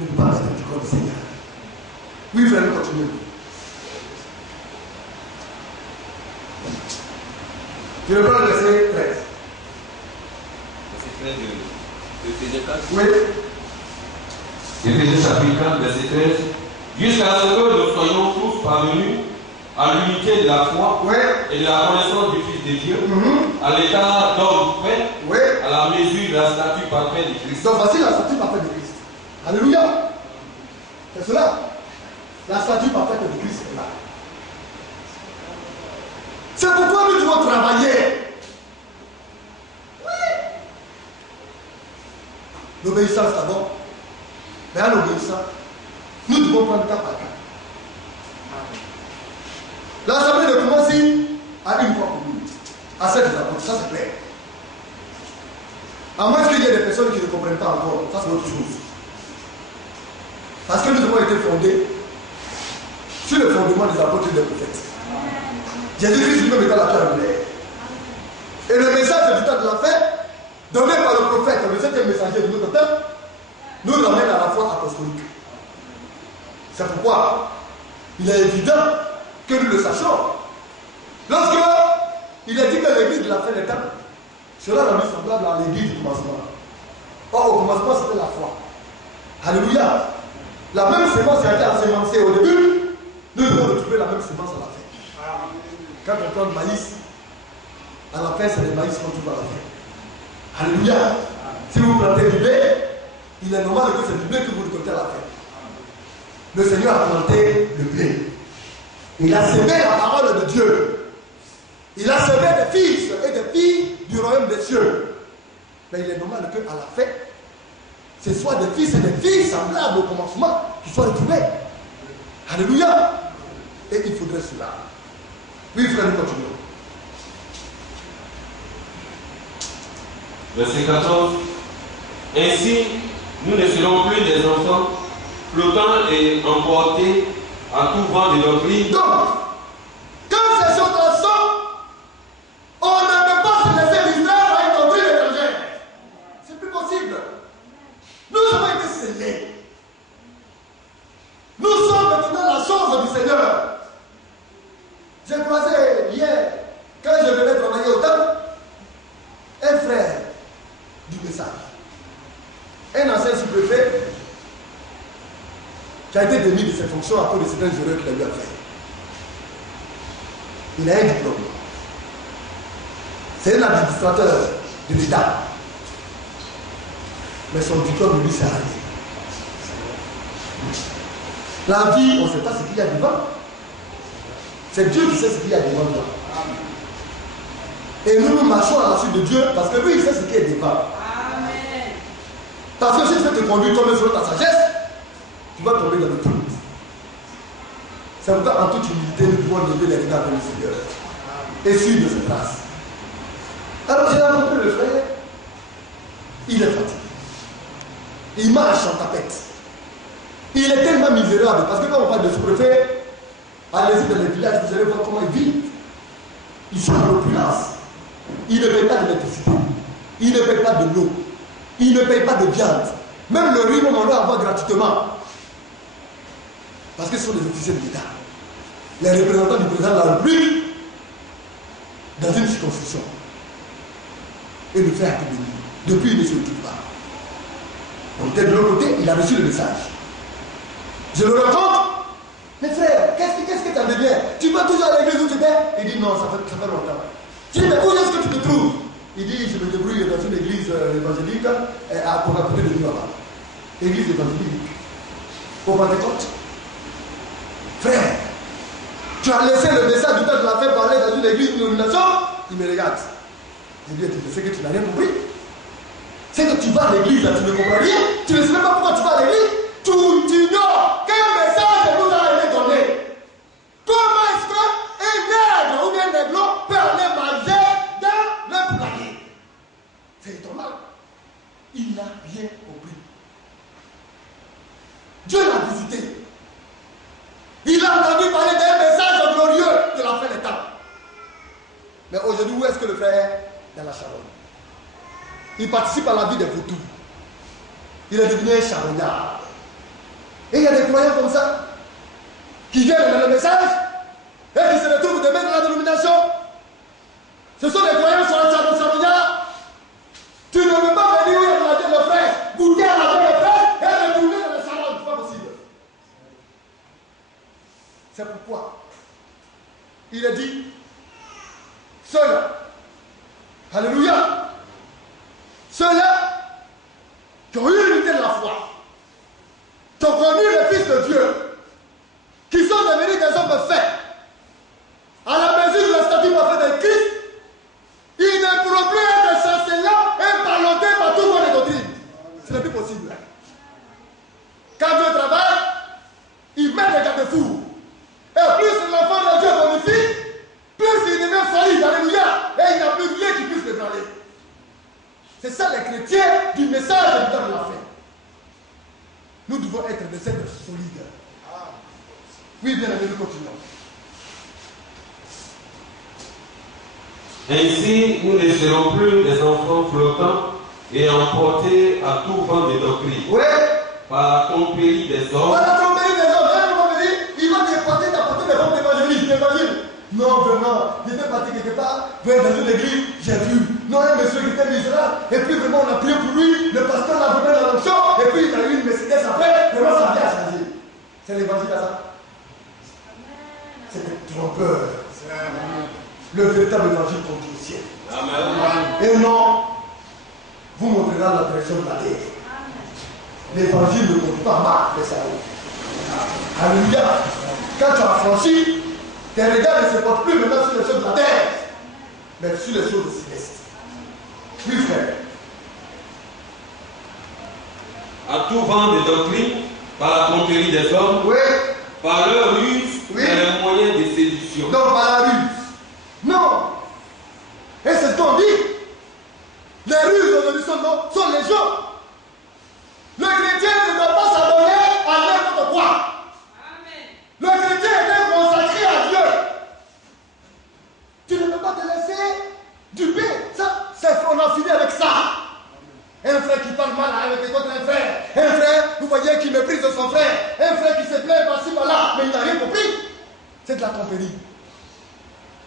ne peut pas être du corps du Seigneur. Oui, frère, nous continuons. Je reprends le verset 13. Verset 13 de Éphésiens 4. Oui. Éphésiens chapitre 4, verset 13. Jusqu'à ce que nous soyons tous parvenus à l'unité de la foi et de la connaissance du Fils de Dieu, à l'état d'homme prêt, à la mesure de la statue parfaite de Christ. Donc voici la statue parfaite de Christ. Alléluia. C'est cela. La statue parfaite de Christ est là. C'est pourquoi nous devons travailler. Oui. L'obéissance d'abord. Mais à l'obéissance, nous devons prendre cas par cas. L'assemblée de commence à une fois pour nous. À celle de l'apôtre, ça c'est clair. À moins qu'il y ait des personnes qui ne comprennent pas encore, ça c'est autre chose. Parce que nous avons été fondés sur le fondement des apôtres et des prophètes. Jésus-Christ lui-même est à la pierre angulaire. Et le message du temps de la fin, donné par le prophète, le septième messager de notre temps, nous ramène à la foi apostolique. C'est pourquoi il est évident que nous le sachions. Lorsque il est dit que l'église de la fin des temps sera rendue semblable à l'église du commencement. Or, au commencement, c'était la foi. Alléluia. La même sémence qui a été ensemencée au début, nous devons retrouver la même sémence à la fin. Quand on plante maïs, à la fin, c'est le maïs qu'on trouve à la fin. Alléluia. Si vous plantez du blé, il est normal que c'est du blé que vous récoltez à la fin. Le Seigneur a planté le blé. Il a semé la parole de Dieu. Il a semé des fils et des filles du royaume des cieux. Mais il est normal qu'à la fin, ce soit des fils et des filles semblables au commencement qui soient retrouvés. Alléluia. Et il faudrait cela. Oui, frère, nous continuons. Verset 14. Ainsi, nous ne serons plus des enfants flottant et emportés à tout vent de doctrine. Donc, quand ces choses sont, on ne peut pas se laisser distraire par une doctrine étrangère. C'est plus possible. Nous avons été scellés. Nous sommes maintenant la chose du Seigneur. J'ai croisé hier, quand je venais travailler au temple, un frère du message, un ancien sous-préfet qui a été démis de ses fonctions à cause de certaines erreurs qu'il a eu à faire. Il a un diplôme. C'est un administrateur de l'État. Mais son diplôme lui sert à rien. La vie, on ne sait pas ce qu'il y a devant. C'est Dieu qui sait ce qu'il y a devant toi. Et nous marchons à la suite de Dieu parce que lui, il sait ce qui est devant. Parce que si tu veux te conduire toi-même selon ta sagesse, tu vas tomber dans le trou. C'est pourquoi en toute humilité, nous devons lever les regards vers le Seigneur et suivre ses traces. Alors j'ai rencontré le frère, il est fatigué. Il marche en tapette. Il est tellement misérable parce que quand on parle de sous-préfet, allez-y dans les villages, vous allez voir comment ils vivent. Ils sont en opulence. Ils ne payent pas d'électricité. Ils ne payent pas de l'eau. Ils ne payent pas de viande. Même le riz, on doit avoir gratuitement. Parce que ce sont des officiers de l'État. Les représentants du président de la République dans une circonscription. Et le frère a été béni. Depuis, il ne se retrouve pas. Donc, de l'autre côté, il a reçu le message. Je le rencontre. Mais frère, qu'est-ce que tu as de bien? Tu vas toujours à l'église où tu étais? Il dit non, ça fait longtemps. Je dis, mais où est-ce que tu te trouves? Il dit, je me débrouille dans une église évangélique pour à côté de nous là-bas. Église évangélique. Au Pentecôte. Frère, tu as laissé le message du temps de la fin parler dans une église de nomination? Il me regarde. Je lui dis, c'est que tu n'as rien compris. C'est que tu vas à l'église, tu ne comprends rien. Tu ne sais même pas pourquoi tu vas à l'église. Tu ignores quel message nous a été donné. Comment est-ce qu'un nègre ou bien un négro peut aller manger dans le poulailler? C'est étonnant. Il n'a rien compris. Dieu l'a visité. Il a entendu parler d'un message glorieux de la fin des temps. Mais aujourd'hui, où est-ce que le frère est? Dans la charogne. Il participe à la vie des vautours. Il est devenu un charognard. Et il y a des croyants comme ça, qui viennent dans le message, et qui se retrouvent demain dans la dénomination. Ce sont des croyants sur le charognard. Tu ne peux pas venir dans la vie de frère, goûter à la vie de frère, et retourner dans le salon. Ce n'est pas possible. C'est pourquoi il est dit, ceux-là, alléluia, ceux-là qui ont eu l'unité de la foi, qui ont connu le Fils de Dieu, qui sont devenus des hommes faits, à la mesure de la statue parfaite de Christ, ils ne pourront plus être chancellants et ballottés par tout le monde de doctrine. Ce n'est plus possible. Quand Dieu travaille, il met des garde-fous. Et plus l'enfant de Dieu bonifie, plus il devient solide, alléluia, et il n'y a plus rien qui puisse le branler. C'est ça les chrétiens du message du temps de la fin. Nous devons être des êtres solides. Oui, bien aimé, nous continuons. Ainsi, nous ne serons plus des enfants flottants et emportés à tout vent de doctrine. Oui. Par la tromperie des hommes. Par la tromperie des hommes. Il va t'apporter des formes d'évangile. Non, vraiment, il était parti quelque part, dans une église, j'ai vu. Non, un monsieur qui était misérable, et puis vraiment on a prié pour lui, le pasteur l'a donné dans l'onction, et puis il a eu une Mercedes après, vraiment sa vie a changé. C'est l'évangile à ça. C'est des trompeurs. Le véritable évangile contre le ciel. Amen. Et non, vous montrera la direction de la terre. L'évangile ne compte pas mal, les salauds. Alléluia. Quand tu as franchi, tes regards ne se portent plus maintenant sur les choses de la terre, mais sur les choses célestes. Oui, frère. À tout vent de doctrine, par la tromperie des hommes, Oui. par leur ruse, Oui. et les moyens de séduction. Non, par la ruse. Non. Et c'est ce qu'on dit. Les ruses aujourd'hui sont les gens. Le chrétien ne doit pas s'adonner à n'importe quoi. Le chrétien est consacré à Dieu. Tu ne peux pas te laisser duper. Ça, on a fini avec ça. Un frère qui parle mal avec les autres, un frère, vous voyez, qui méprise son frère, un frère qui se plaint par-ci par-là, mais il n'a rien compris. C'est de la tromperie.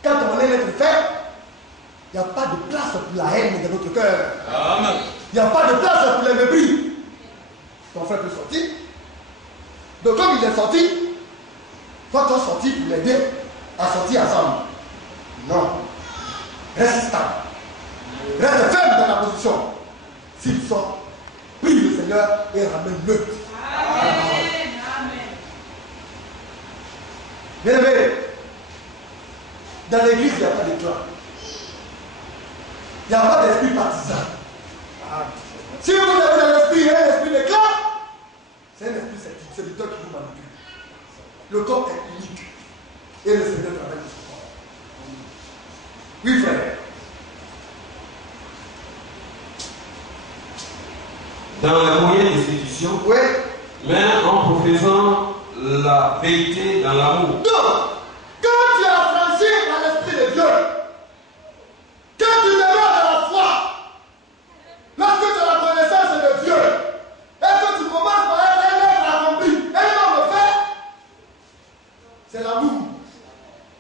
Quand on est l'être fait, il n'y a pas de place pour la haine de notre cœur. Il n'y a pas de place pour le mépris. Ton frère peut sortir. Donc comme il est sorti, toi tu es sorti pour l'aider à sortir ensemble. Non. Reste stable. Reste ferme dans la position. S'il sort, prie le Seigneur et ramène-le. Amen. Bien aimé, dans l'église, il n'y a pas de clan. Il n'y a pas d'esprit partisan. Si vous avez un esprit de clan, c'est un esprit séducteur qui vous manipule. Le corps est unique. Et le Seigneur travaille sur son corps. Oui, frère. Dans les moyens de séduction, Oui. mais en professant la vérité dans l'amour. Donc, quand tu as franchi à l'esprit de Dieu, quand tu demeures dans la foi, lorsque tu as la connaissance de Dieu, et que tu commences par être un homme accompli, un homme fait, c'est l'amour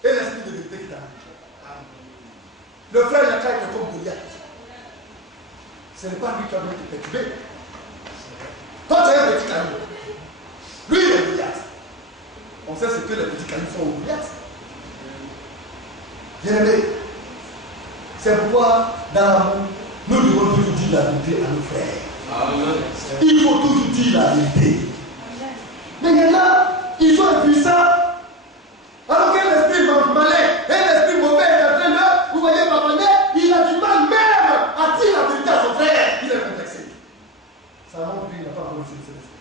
et l'esprit de vérité qui t'anime. Le frère n'a qu'à être comme Goliath. Ce n'est pas lui qui a voulu te perturber. Toi, tu es un petit caillou. Lui, il est Goliath. On sait ce que les petits cailloux font au Goliath. Bien aimé, c'est pourquoi dans l'amour, nous devons toujours dire la vérité à nos frères. Amen. Il faut toujours dire la vérité. Mais il y en a, ils sont impuissants. Alors qu'un esprit malin, un esprit mauvais est en train de, vous voyez, Papané, il a du mal même à dire la vérité à son frère. Il est complexé. Ça montre qu'il n'a pas connu le Saint-Esprit.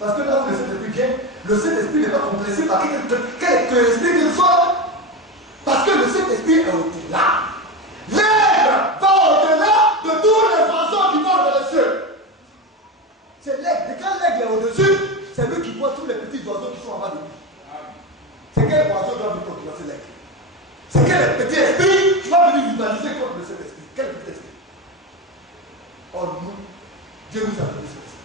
Parce que là où le Saint-Esprit vient, le Saint-Esprit n'est pas complexé par quel esprit qu'il soit. Parce que le Saint-Esprit est au-delà. L'aigle va au-delà de toutes les façons qui volent dans les cieux. C'est l'aigle. Et quand l'aigle est au-dessus, c'est lui qui voit tous les petits oiseaux qui sont en bas de lui. C'est quel oiseau doit venir concurrencer l'aigle? C'est quel petit esprit qui va venir rivaliser contre le Saint-Esprit? Quel petit esprit? Or nous, Dieu nous a donné cet esprit.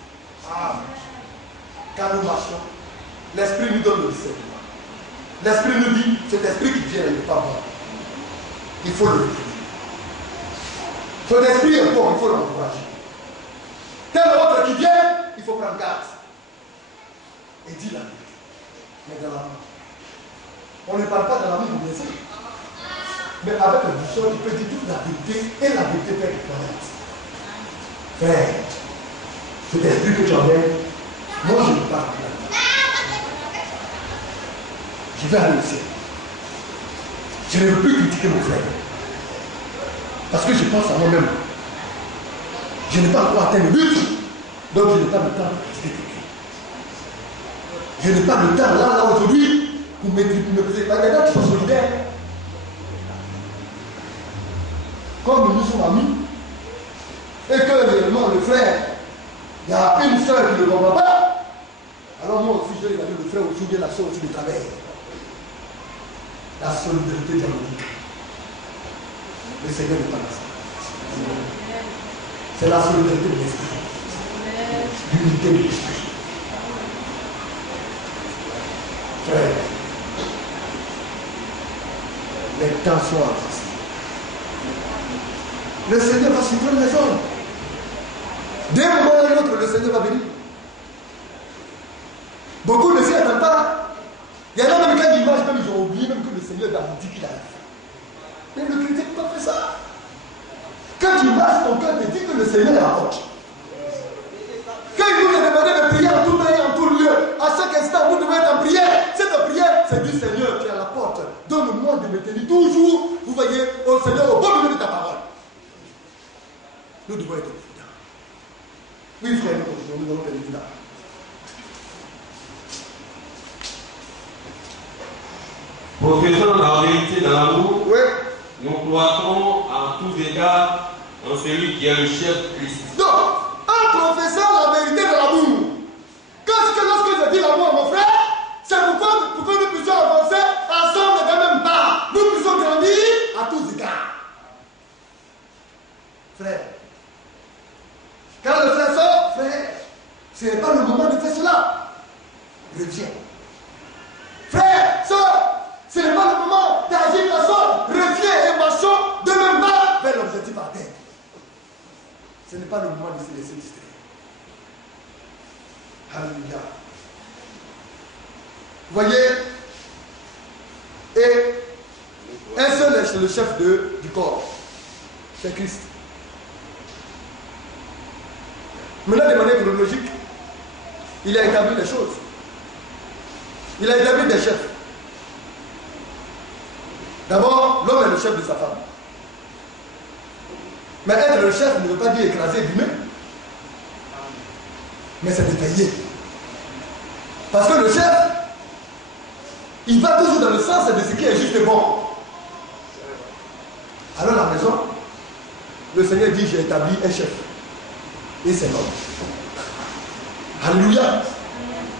quand nous marchons, l'Esprit nous donne le discernement. L'Esprit nous dit, cet esprit qui vient n'est pas bon. Il faut le retenir. Cet esprit est bon, il faut l'encourager. Tel autre qui vient, il faut prendre garde. Et dire la vérité. Mais dans l'amour. On ne parle pas de l'amour, bien sûr. Mais avec le bouchon, tu peux dire toute la vérité et la vérité fait connaître. Frère, cet esprit que tu emmènes, moi je ne parle pas. Je vais aller au ciel. Je ne veux plus critiquer mon frère. Parce que je pense à moi-même. Je n'ai pas encore atteint le but. Donc je n'ai pas le temps de critiquer quelqu'un. Je n'ai pas le temps là aujourd'hui pour me poser. Parce que là, tu es solidaire. Comme nous sommes amis, et que réellement le frère, il y a une soeur qui ne le comprend pas, alors moi aussi je vais regarder le frère aussi bien la soeur aussi de travail. La solidarité diabolique. Le Seigneur n'est pas là. C'est la solidarité de l'esprit. L'unité de l'esprit. Frère, les temps sont avancés. Le Seigneur va suivre les hommes. D'un moment à l'autre, le Seigneur va venir. Beaucoup ne s'y attendent pas. Il y en a même quand ils marchent, même ils ont oublié même que le Seigneur va vous dire qu'il arrive. Mais le chrétien n'a pas fait ça. Quand tu marches, ton cœur te dit que le Seigneur est à porte. Quand il vous est demandé de prier en tout temps et en tout lieu, à chaque instant, vous devez être en prière. Cette prière, c'est du Seigneur qui est à la porte. Donne-moi de me tenir toujours, vous voyez, au Seigneur, au bon milieu de ta parole. Nous devons être vigilants. Oui, frère, nous devons être vigilants. Professant la vérité dans l'amour, Oui. nous croîtrons en tous égards en celui qui est le chef Christ. Donc, en professant la vérité de l'amour, lorsque je dis l'amour à mon frère, c'est pour que nous puissions avancer ensemble dans le même pas. Nous puissions grandir à tous égards. Frère, quand le frère sort, frère, ce n'est pas le moment de faire cela. Reviens. Frère, soeur, ce n'est pas le moment d'agir de la sorte. Reviens et marchons de même pas vers l'objectif à terre. Ce n'est pas le moment de se laisser distraire. Alléluia. Vous voyez, et un seul est le chef du corps. C'est Christ. Maintenant, de manière chronologique, il a établi des choses. Il a établi des chefs. D'abord, l'homme est le chef de sa femme. Mais être le chef ne veut pas dire écraser lui-même. Mais c'est de veiller. Parce que le chef, il va toujours dans le sens de ce qui est juste et bon. Alors la maison, le Seigneur dit, j'ai établi un chef. Et c'est l'homme. Alléluia.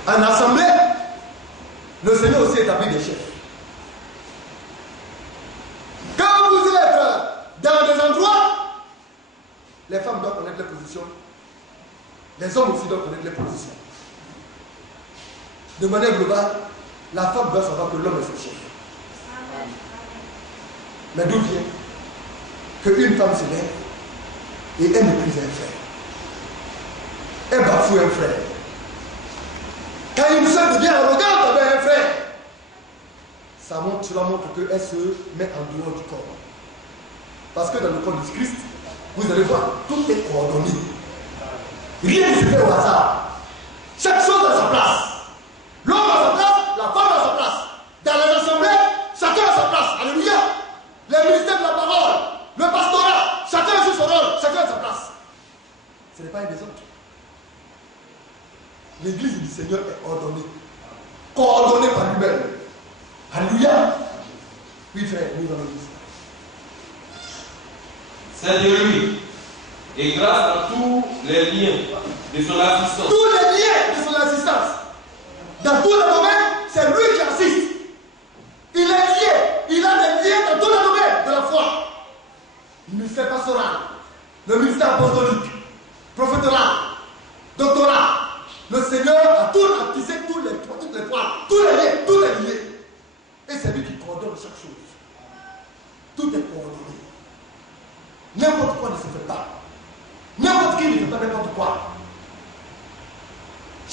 En assemblée, le Seigneur aussi établit des chefs. Quand vous êtes dans des endroits, les femmes doivent connaître les positions. Les hommes aussi doivent connaître les positions. De manière globale, la femme doit savoir que l'homme est son chef. Mais d'où vient qu'une femme se lève et elle méprise un frère? Elle bafoue un frère. Quand une soeur devient arrogante avec un frère, cela montre qu'elle se met en dehors du corps. Parce que dans le corps du Christ, vous allez voir, tout est coordonné. Rien ne se fait au hasard. Chaque chose a sa place. L'homme a sa place, la femme a sa place. Dans les assemblées, chacun a sa place. Alléluia. Les ministères de la parole, le pastorat, chacun joue son rôle, chacun a sa place. Ce n'est pas un désordre. L'église du Seigneur est ordonnée. Coordonnée par lui-même. Alléluia. Oui, frère, nous allons dire ça. C'est de lui. Et grâce à tous les liens de son assistance. Tous les liens de son assistance. Dans tous les domaines, c'est lui qui assiste. Il est lié. Il a des liens dans tous les domaines de la foi. Le ministère pastoral, le ministère apostolique, prophétoral, doctorat. Le Seigneur, à tous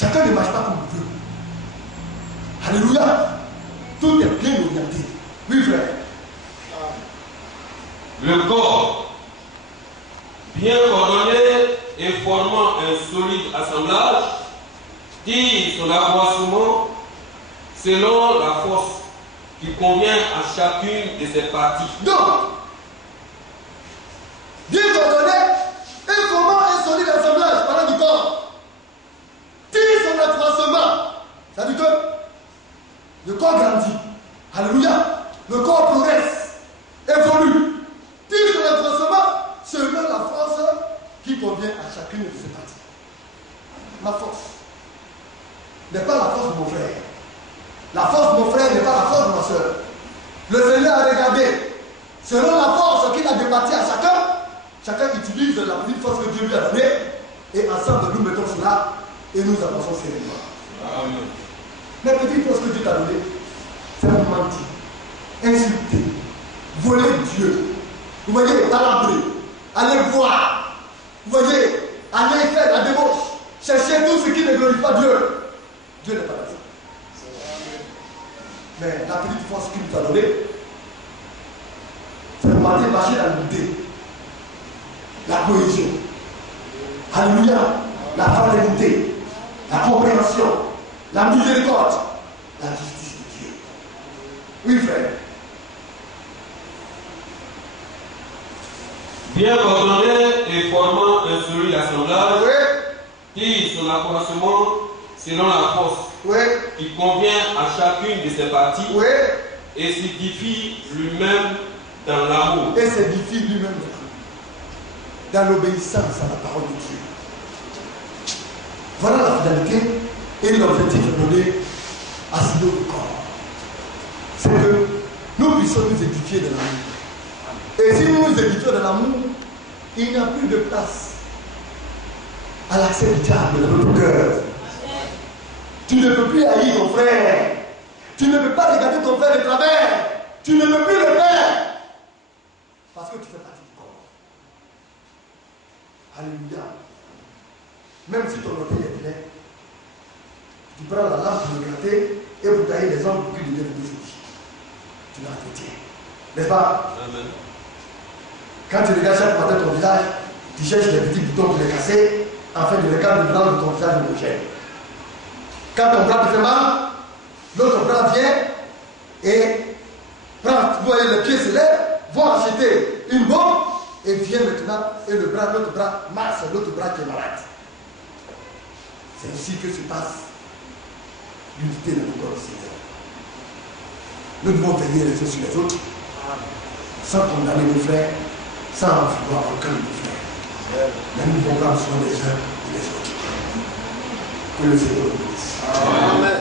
Chacun ne marche pas comme il veut. Alléluia. Tout est bien orienté. Oui, frère. Le corps, bien ordonné et formant un solide assemblage, tire son accroissement selon la force qui convient à chacune de ses parties. Donc, bien ordonné et formant un solide assemblage pendant du corps, tire son accroissement. Ça veut dire que le corps grandit. Alléluia. Le corps progresse, évolue. Tire son accroissement selon la force qui convient à chacune de ses parties. Ma force n'est pas la force de mon frère. La force de mon frère n'est pas la force de ma soeur. Le Seigneur a regardé selon la force qu'il a départie à chacun. Chacun utilise la petite force que Dieu lui a donnée. Et ensemble, nous mettons cela et nous avançons sérénement. Amen. La petite force que Dieu t'a donnée, c'est mentir, insulter, voler Dieu. Vous voyez, talabrer, aller voir. Vous voyez, aller faire la débauche. Chercher tout ce qui ne glorifie pas Dieu. Dieu n'est pas là. Mais la petite force qu'il nous a donnée, c'est de marcher dans l'unité, la cohésion. Alléluia. La fraternité, la compréhension, la miséricorde, la justice de Dieu. Oui, frère. Bien ordonné et formant un solide assemblage, Oui. tire son accroissement selon la force Oui. qui convient à chacune de ses parties Oui. et s'édifie lui-même dans l'amour. Et s'édifie lui-même dans l'obéissance à la parole de Dieu. Voilà la finalité et l'objectif donné à ce nouveau corps. C'est que nous puissions nous édifier de l'amour. Et si nous nous édifions de l'amour, il n'y a plus de place à l'accès du diable dans notre cœur. Tu ne peux plus haïr ton frère. Tu ne peux pas regarder ton frère de travers. Tu ne peux plus le faire. Parce que tu fais partie du corps. Alléluia. Même si ton orteil est plein, tu prends la lame pour le gratter et pour tailler les ongles pour qu'il devienne plus petit. Tu l'entretiens. N'est-ce pas? Amen. Quand tu regardes chaque matin ton visage, tu cherches les petits boutons pour les casser, afin de regarder le blanc de ton visage homogène. Quand ton bras te fait mal, l'autre bras vient et prend, vous voyez, les pieds se lèvent, vont acheter une bombe et vient maintenant, et l'autre bras masse l'autre bras qui est malade. C'est ainsi que se passe l'unité de notre corps, Seigneur. Nous devons veiller les uns sur les autres, sans condamner nos frères, sans en vouloir aucun de nos frères. Mais nous devons prendre soin des uns et des autres. Que le Seigneur nous bénisse. Amen.